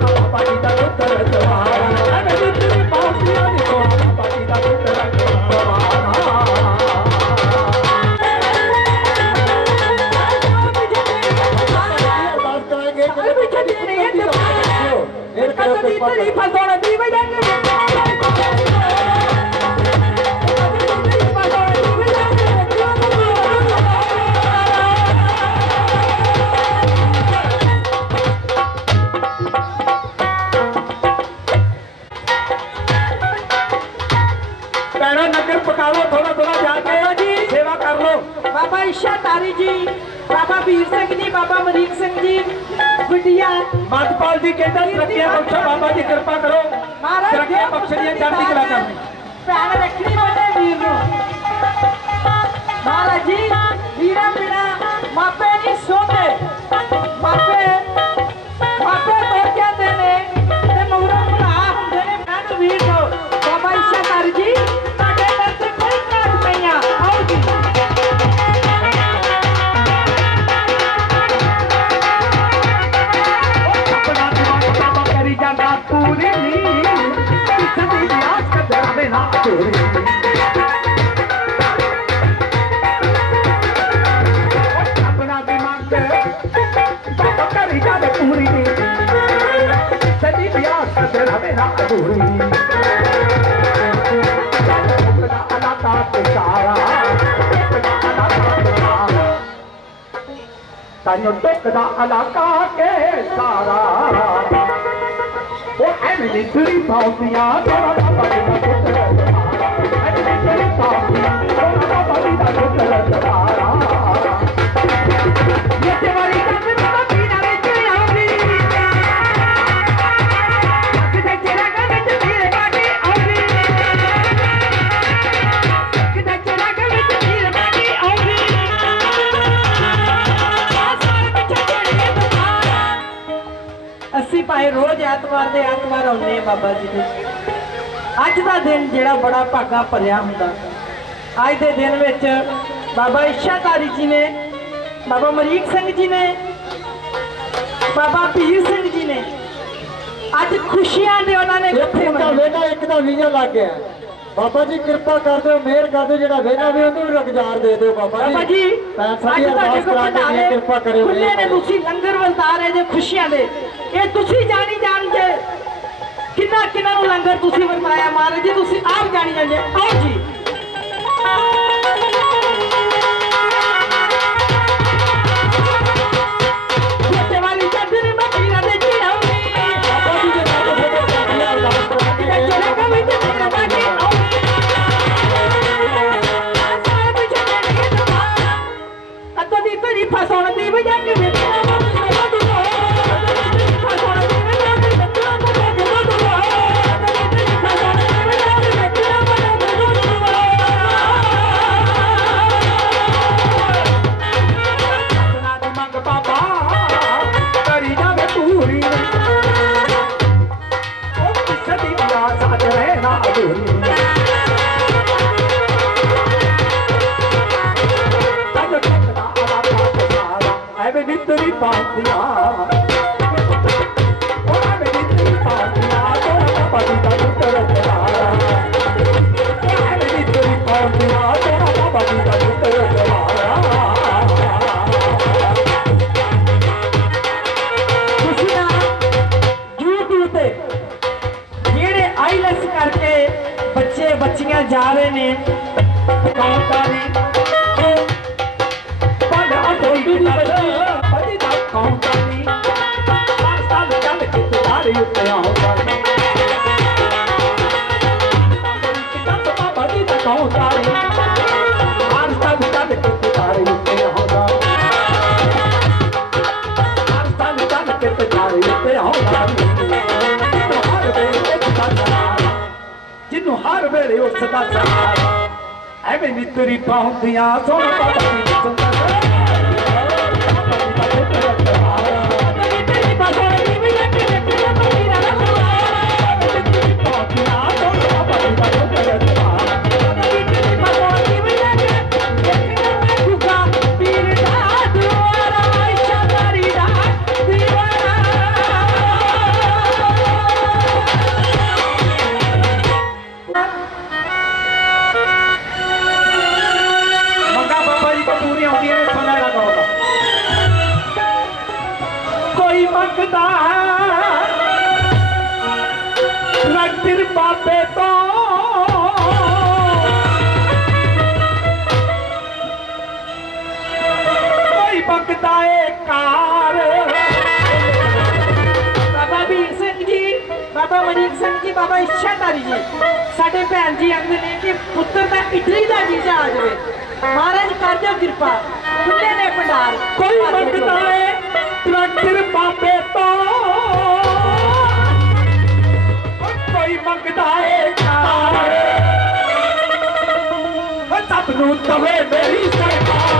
ਬਾਬਾ ਜੀ ਦਾ ਪੁੱਤਰ ਜਵਾਨ ਐਵੇਂ ਜਿੱਤਨੀ ਪਾਉਂਦੀਆਂ ਨੇ ਬਾਬਾ ਜੀ ਦਾ ਪੁੱਤਰ ਜਵਾਨ ਅਰਦਾਸ ਕਰਾਂਗੇ ਕਿ ਪਿੱਛੇ ਦੀ ਨਹੀਂ ਮੇਰ ਕਰੋ ਕਿਰਪਾ ਤੇਰੀ ਫਸੋਣ ਦੀ ਵਜ੍ਹਾ ਪੈਣਾ ਨਗਰ ਪਕਾ ਲਓ ਥੋੜਾ ਥੋੜਾ ਜਾ ਕੇ ਜੀ ਸੇਵਾ ਕਰ ਲਓ ਬਾਬਾ ਇੱਛਾਧਾਰੀ ਜੀ, ਬਾਬਾ ਵੀਰ ਸਿੰਘ ਜੀ, ਬਾਬਾ ਅਮਰੀਕ ਸਿੰਘ ਜੀ, ਗੁੱਡੀਆ ਮਤਪਾਲ ਜੀ ਕਹਿੰਦਾ ਤਰੱਕੀਆਂ ਬਖਸ਼ੋ ਬਾਬਾ ਜੀ ਕਿਰਪਾ ਕਰੋ ਮਹਾਰਾਜ ਤਰੱਕੀਆਂ ਬਖਸ਼ਣੀਆਂ ਚੜ੍ਹਦੀ ਕਲਾ ਕਰਨੀ ਭੈਣ ਰੱਖਣੀ ਬਣੇ ਵੀਰ ਨੂੰ। ਮਹਾਰਾਜ ਜੀ ਵੀਰਾਂ ਬਿਨਾ ਮਾਪੇ ਨਹੀਂ ਸੋਂਦੇ। ਮਾਪੇ ਹੋ ਜਾਂਦੇ ਨੇ ਤੇ ਮਗਰੋਂ ਭਰਾ ਹੁੰਦੇ ਨੇ ਭੈਣ ਵੀਰ ਨੂੰ। ਬਾਬਾ ਇੱਛਾਧਾਰੀ ਜੀ ਤੁਹਾਡੇ ਦਰ ਤੇ ਕੋਈ ਘਾਟ ਪਈਆਂ ਆਓ ਜੀ। ਆਪਣਾ ਦਿਮਾਗ ਕੰਮ ਕਰੀ ਜਾਂਦਾ ਪੂਰੀ ਨੀ ਕਿਸੇ ਦੀ ਆਸ ਕਦਰਾਂ ਨਾ ਅਧੂਰੀ ਆਪਣਾ ਦਿਮਾਗ ਕੰਮ ਕਰੀ ਜਾਂਦਾ ਪੂਰੀ ਨੀ ਕਿਸੇ ਦੀ ਆਸ ਕਦਰਾਂ ਨਾ ਅਧੂਰੀ ਆਪਣਾ ਅਲਾਤਾ ਤੇ ਸਾਰਾ ਆਪਣਾ ਅਲਾਤਾ ਤੇ ਸਾਰਾ ਤਾਈਓ ਟੁੱਕਦਾ ਇਲਾਕਾ ਕੇ ਸਾਰਾ ਉਹ ਐਵੇਂ ਤੁਰੀ ਪਾਉਂਦੀਆਂ ਥੋੜਾ ਬਾਬਾ ਜੀ ਦਾ ਪੁੱਤਰ ਜਵਾਰਾ ਐਵੇਂ ਤੁਰੀ ਪਾਉਂਦੀਆਂ ਥੋੜਾ ਬਾਬਾ ਜੀ ਦਾ ਪੁੱਤਰ ਜਵਾਰਾ ਇਹ ਤੇ ਵਾਰੀ ਕੰਨ ਤੋਂ ਪੀਣਾ ਵਿੱਚ ਆਉਂਦੀ ਕਿਤੇ ਚਿਹਰਾ ਕੰਨ ਵਿੱਚ ਤੀਰ ਬਾਟੀ ਆਉਂਦੀ ਕਿਤੇ ਚਿਹਰਾ ਕੰਨ ਵਿੱਚ ਤੀਰ ਬਾਟੀ ਆਉਂਦੀ ਅਸੀਂ ਭਾਵੇਂ ਰੋਜ਼ ਐਤਵਾਰ ਦੇ ਐਤਵਾਰ ਆਉਂਦੇ ਆ ਬਾਬਾ ਜੀ ਦੇ। ਅੱਜ ਦਾ ਦਿਨ ਜਿਹੜਾ ਬੜਾ ਭਾਗਾ ਭਰਿਆ ਹੁੰਦਾ। ਅੱਜ ਦੇ ਦਿਨ ਵਿੱਚ ਬਾਬਾ ਇੱਛਾਧਾਰੀ ਜੀ ਨੇ, ਬਾਬਾ ਅਮਰੀਕ ਸਿੰਘ ਜੀ ਨੇ, ਬਾਬਾ ਵੀਰ ਸਿੰਘ ਜੀ ਨੇ ਅੱਜ ਖੁਸ਼ੀਆਂ ਦੇ ਉਹਨਾਂ ਨੇ ਇਕੱਠੇ ਇੱਕ ਦਾ ਮਨਾਏ। ਵੇਨਾ ਇੱਕ ਦਾ ਵੀਜ਼ਾ ਲੱਗ ਗਿਆ ਬਾਬਾ ਜੀ ਕਿਰਪਾ ਕਰ ਦਿਓ ਮਿਹਰ ਕਰ ਦਿਓ ਜਿਹੜਾ ਵੇਨਾ ਵੀ ਉਹਨੂੰ ਵੀ ਰੁਜ਼ਗਾਰ ਦੇ ਦਿਓ ਬਾਬਾ ਜੀ ਭੈਣ ਅੱਜ ਸਾਡੀ ਤੁਹਾਡੇ ਅਰਦਾਸ ਕੋਲ ਕਰਾ ਕੇ ਭੰਡਾਰੇ ਕਿਰਪਾ ਕਰਿਓ ਖੁੱਲੇ ਨੇ, ਤੁਸੀਂ ਲੰਗਰ ਵਰਤਾ ਰਹੇ ਜੇ ਖੁਸ਼ੀਆਂ ਦੇ। ਇਹ ਤੁਸੀਂ ਜਾਣੀ ਜਾਣਦੇ ਕਿੰਨਾ ਕਿੰਨਾ ਨੂੰ ਲੰਗਰ ਤੁਸੀਂ ਵਰਤਾਇਆ ਮਹਾਰਾਜ ਜੀ, ਤੁਸੀਂ ਆਪ ਜਾਣੀ ਜਾਂਦੇ। ਆਓ ਜੀ ਛੋਟੇ ਵਾਲੀ ਚੰਦਰੀ ਮੱਖੀਆਂ ਦੇ ਚਿੜਾਉਣੀ ਬਾਬਾ ਜੀ ਦੇ ਨਾਮ ਤੇ ਤੁਹਾਡੀ ਅਰਦਾਸ ਕਰਾ ਕੇ ਕਿਤੇ ਚਿਹਰਾ ਕੰਨ ਵਿੱਚ ਤੀਰ ਬਾਟੀ ਆਉਂਦੀ ਅੱਤੋਂ ਦੀ ਤੇਰੀ ਫਸਾਉਣ ਦੀ ਵਜ੍ਹਾ ਕਿਵੇਂ ਆਪਣਾ ਦੀ ਮੰਗ ਬਾਬਾ ਕਰੀ ਜਾਵੇ ਪੂਰੀ ਉਹ ਕਿਸੇ ਦੀ ਆਸ ਅੱਜ ਰਹਿਣਾ ਅਧੂਰੀ ਤਾਈਓ ਟੁੱਕਦਾ ਇਲਾਕਾ ਤੇ ਸਾਰਾ ਐਵੇਂ ਨਿੱਤਰੀ ਪਾਉਂਦੀਆਂ ਉਹ ਐਵੇਂ ਨਿੱਤਰੀ ਪਾਉਂਦੀਆਂ ਥੋੜਾ ਬਾਬਾ ਜੀ ਦਾ ਪੁੱਤਰ ਜਵਾਰਾ ਉਹ ਐਵੇਂ ਨਿੱਤਰੀ ਪਾਉਂਦੀਆਂ ਥੋੜਾ ਬਾਬਾ ਜੀ ਦਾ ਪੁੱਤਰ ਜਵਾਰਾ ਖੁਸ਼ੀਆਂ YouTube ਤੇ ਜਿਹੜੇ ਆਈਲੈਸ ਕਰਕੇ ਬੱਚੇ ਬੱਚੀਆਂ ਜਾ ਰਹੇ ਨੇ ਕੌਂਟਾ ਨੇ ਪੁਲਿਸ ਦਾ ਸਹਾਰਾ ਐਵੇਂ ਨੀ ਤੇਰੀ ਪਾਉਂਦੀਆਂ ਸੋਹਣਾ ਬਾਬਾ ਜੀ ਦੀ ਸੁੰਦਰ ਮੰਗਦਾ ਰੱਖਿਰ ਬਾਬੇ ਤੋਂ ਕੋਈ ਮੰਗਦਾ ਏ ਕਾਰ ਬਾਬਾ ਵੀਰ ਸਿੰਘ ਜੀ, ਬਾਬਾ ਮਨੀਕ ਸਿੰਘ ਜੀ, ਬਾਬਾ ਇੱਛਾਧਾਰੀ ਜੀ ਸਾਡੇ ਭੈਣ ਜੀ ਆਂਦੇ ਨੇ ਕਿ ਪੁੱਤਰ ਦਾ ਇਟਲੀ ਦਾ ਵੀਜ਼ਾ ਆ ਜਾਵੇ। ਮਹਾਰਾਜ ਕਰ ਦਿਓ ਕਿਰਪਾ, ਖੁੱਲੇ ਨੇ ਭੰਡਾਰ। ਕੋਈ ਮੰਗਦਾ ਏ ਰੱਖਿਰ ਬਾਬੇ ਤੋਂ ਕੋਈ ਮੰਗਦਾ ਏ ਕਾਰ ਸਭ ਨੂੰ ਤਵੇ ਮੇਰੀ ਸਰਕਾਰ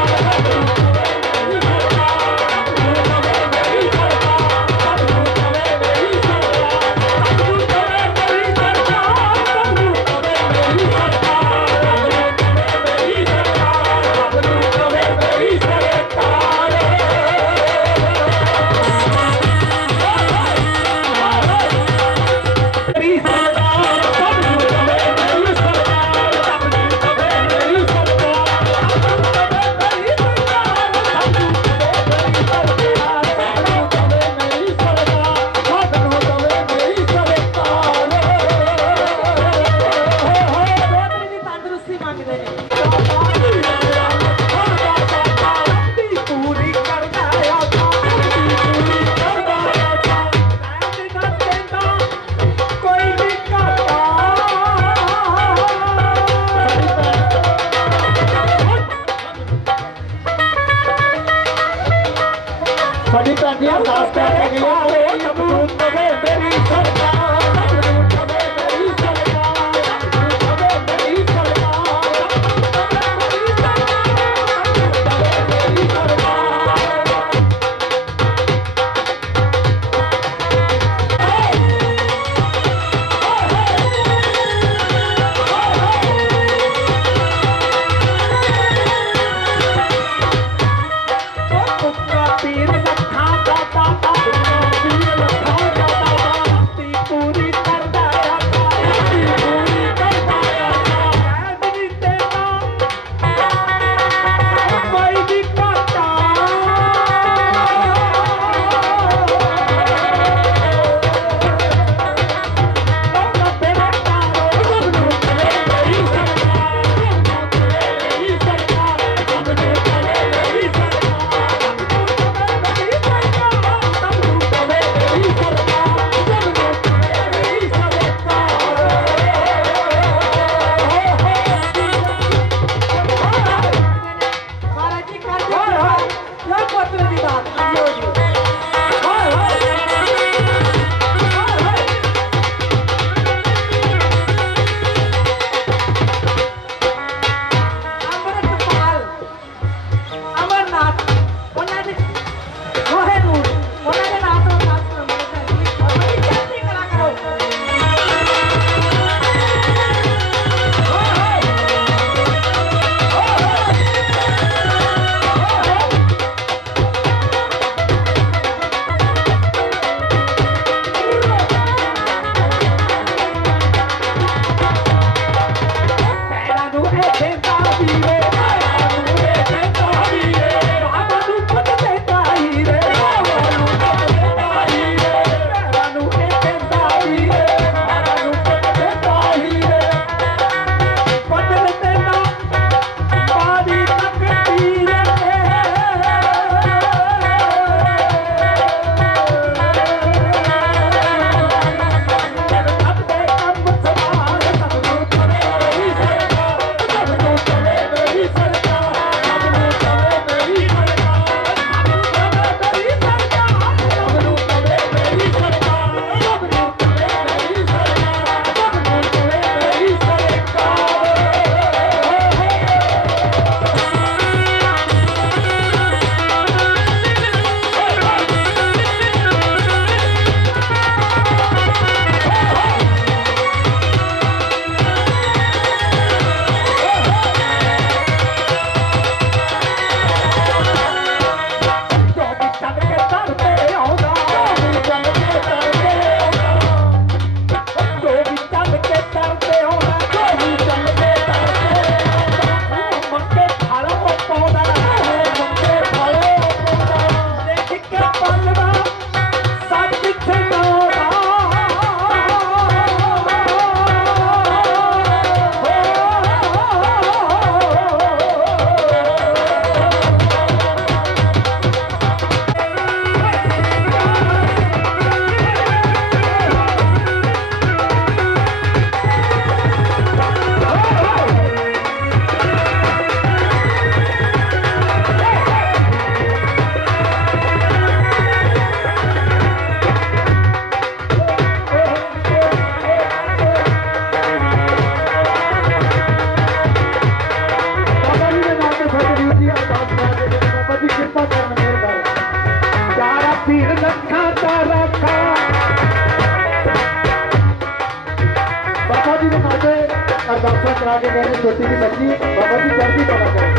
करा के गए छोटी सी बच्ची बाबा जी जल्दी करा करें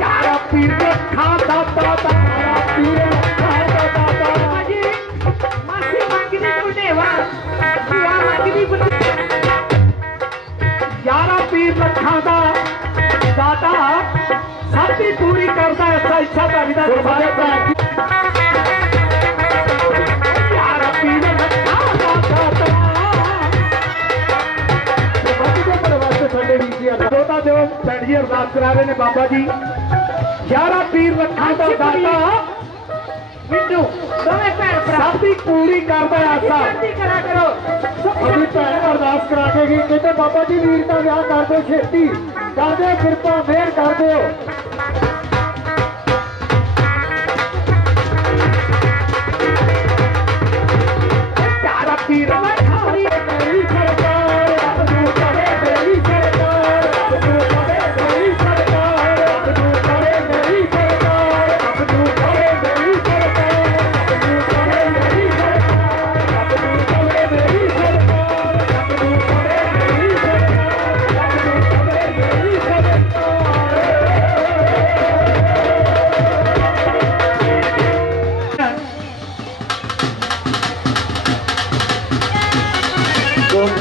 यारा पीर रखा दाता तारा पीर रखा दाता जी मासी मंगनी बुढ़ेवा दुआ मंगनी यारा पीर रखा दा दाता साथी पूरी करता है अच्छा इच्छा धारी दा सारे भैन यारा पीर रखा दाता दोता जो भैन जी अरदास करा रहे ने बाबा जी यारा पीर रखा दा दाता मिंटू दोवें भैन भरा साथी पूरी करता है आशा जल्दी करा करो अभी भैन अरदास करा के गई कहते बाबा जी वीर का विआह कर दो छेती कर दो कृपा मेहर कर दो यारा पीर रखा मेरी सरकार अपनू करे मेरी सरकार अपनू करे मेरी सरकार अपनू करे मेरी सरकार अपनू करे मेरी सरकार अपनू करे मेरी सरकार अपनू करे मेरी सरकार अपनू करे मेरी सरकार अपनू करे मेरी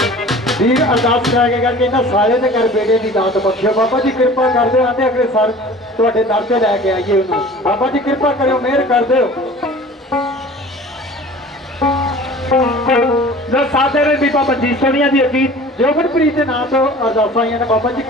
ਵੀਰ ਅਰਦਾਸ ਕਰਾ ਕੇ ਕਰਕੇ ਇਹਨਾਂ ਸਾਰੇ ਦੇ ਘਰ ਬੇੜੇ ਦੀ ਦਾਤ ਬਖਸ਼ਿਓ ਬਾਬਾ ਜੀ ਕਿਰਪਾ ਕਰਦੇ ਆਂਦੇ ਅਗਲੇ ਸਾਲ ਤੁਹਾਡੇ ਦਰ ਤੇ ਲੈ ਕੇ ਆਈਏ ਉਹਨੂੰ ਬਾਬਾ ਜੀ ਕਿਰਪਾ ਕਰਿਓ ਮਿਹਰ ਕਰ ਦਿਓ ਜੋ ਸਾਦੇ ਨੇ ਬੀਬਾ ਮਨਜੀਤ ਸੋਨੀਆ ਦੀ ਅਕੀਦ ਜੋਗਨਪ੍ਰੀਤ ਦੇ ਨਾਂ ਤੋਂ ਅਰਦਾਸਾਂ ਆਈਆਂ ਨੇ ਬਾਬਾ ਜੀ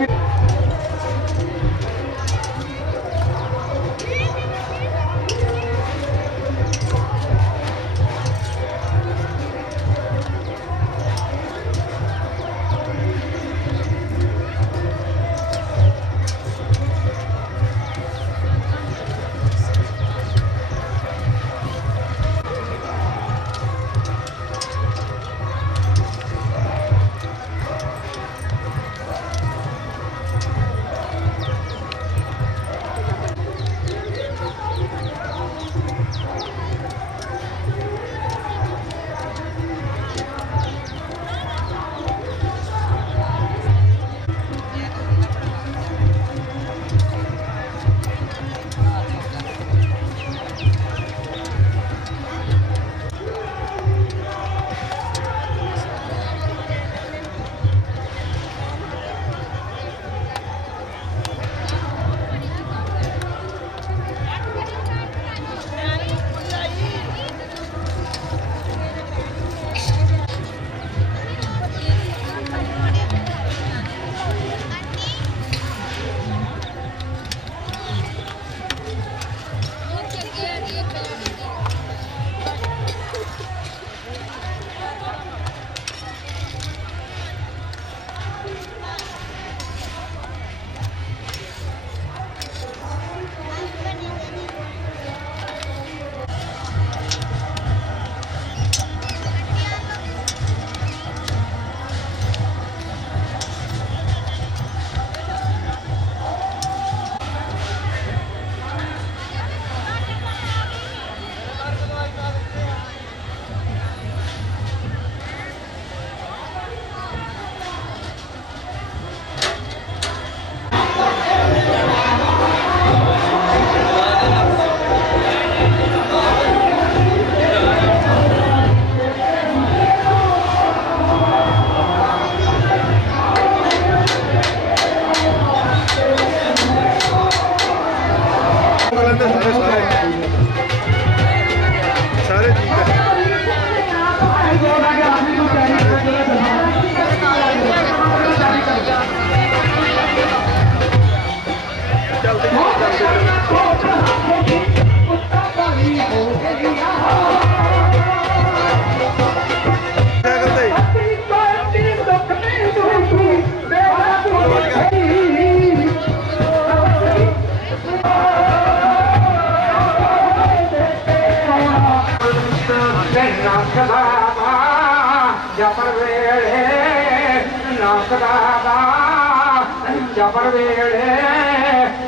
जबर वेड़े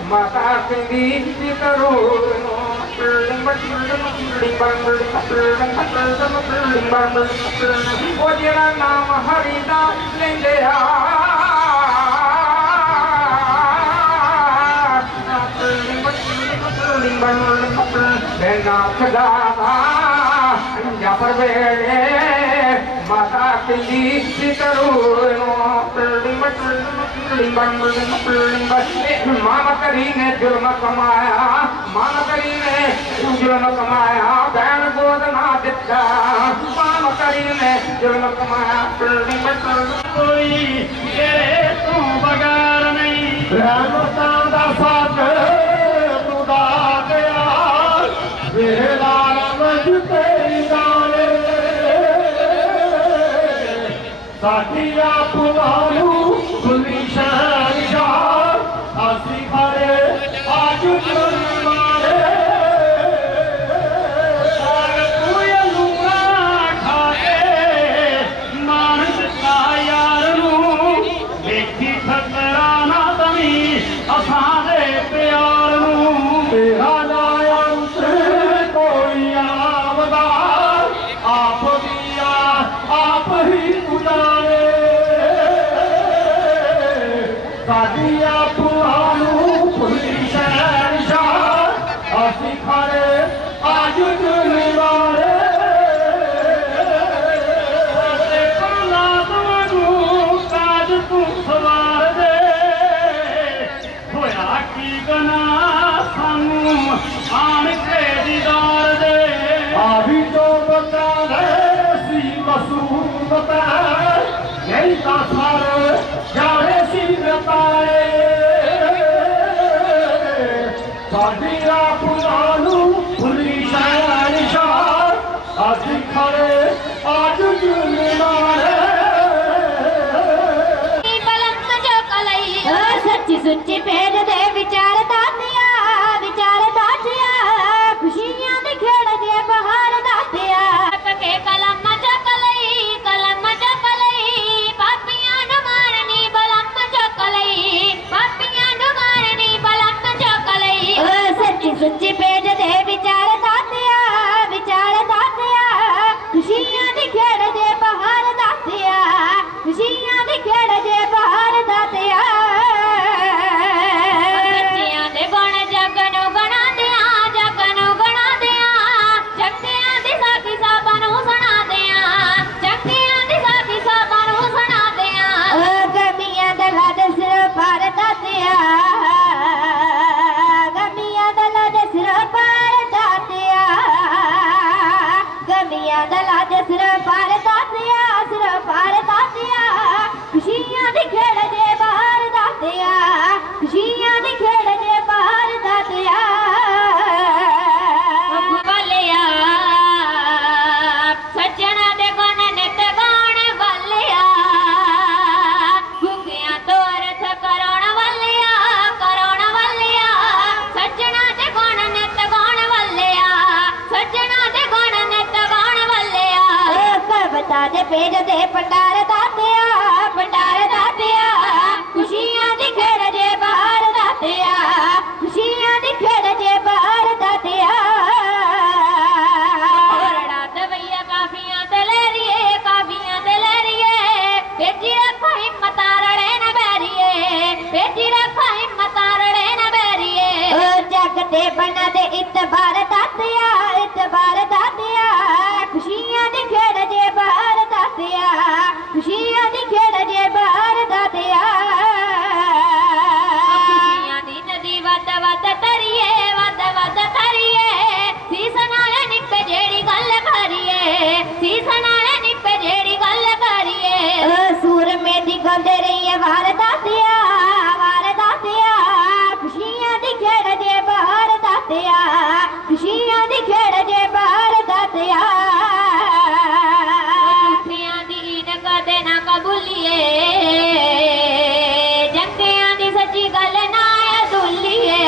माता सिंधी करूर ਉਹ ਜਿਹੜਾ ਨਾਮ ਹਰੀ ਦਾ ਲੈਂਦੇ ਆ पर वेले माता पिली मामा करी ने जुर्म कमाया मामा करी ने जुर्म कमाया बहन गोद ना दिता मामा करी ने जुर्म कमाया कोई तेरे तू बगैर नहीं रहमतां दा साथ तू दा गया मेरे लाल मज तेरी गाने साथिया पुरानू खुली शहर आसी खड़े आज मारे मानस का यार देखी ठकराना तमी असा दे प्यार तेरा आप ही उजारे सादिया पुरानू खुली शहर आसी खड़े आज जुलवारे काज तू सवार दे होया की गना सानू आन के दीदार दे अभी जो बता रहे मसूमत यही का सारे जाने सी बताए सादिया पुरानू खुली शहर आसी खड़े आज जुलवारे सच्ची सुच्ची भेज दे विचार दातिया खुशियां दी खेड़ दे बहार दातिया के कलम चक लई पापियां नु मारनी बलम चक लई पापियां नु मारनी बलम चक लई सच्ची सुच्ची भेज दे विचार दातिया खुशियां दी खेड़ दे बहार दातिया खुशियां दी खेड़ दे बहार दातिया खुशियां दी खेड़ दे बाहर दातिया खुशियां दी खेड़ दे बाहर दातिया वालिया सज्जना दे गुण नित गाण वालिया भुखियां तो अर्थ करोण वालिया सज्जना दे गुण नित गाण वालिया सज्जना दे गुण नित गाण वालिया कविता दे पेज दे भंडार दातिया खुशियां दी खेड़ जे बाहर दातिया खुशियां दी खेड़ जे बाहर दातिया औरड़ा दवैया काफियां ते लहरिए बेटी रखो हिम्मत रड़े न बैरिए बेटी रखो हिम्मत रड़े न बैरिए जग ते बना दे इतबार दातिया खुशियां दी खेड़ जे बाहर दातिया खुशियां दी खेड़ जे बाहर दातिया खुशियां दी नदी वद वद तरिए सीस नाल निप जेड़ी गल करिए सूर में दी गंदे रही वार दातिया खुशियां दी खेड़ जे बाहर दातिया खुशियां दी खेड़ जे बाहर दातिया झूठियां दी ईद कदे ना कबूलिए जंगियां दी सच्ची गल ना दुलिए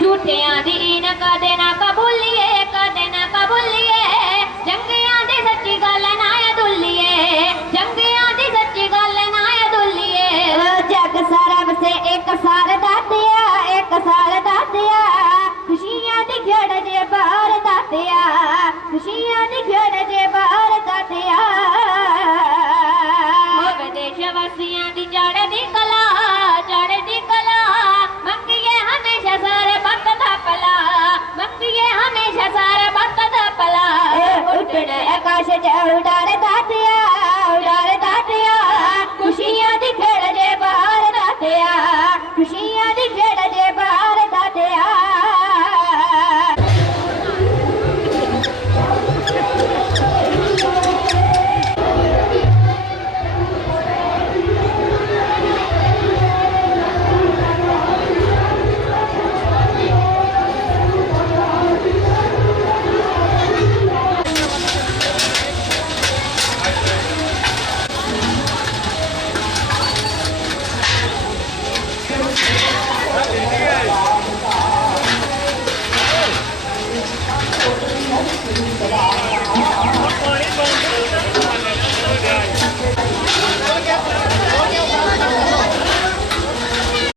झूठियां दी ईद कदे ना कबूलिए जंगियां दी सच्ची गल ना दुलिए जंगियां दी सच्ची गल ना दुलिए जग सरब से एक सार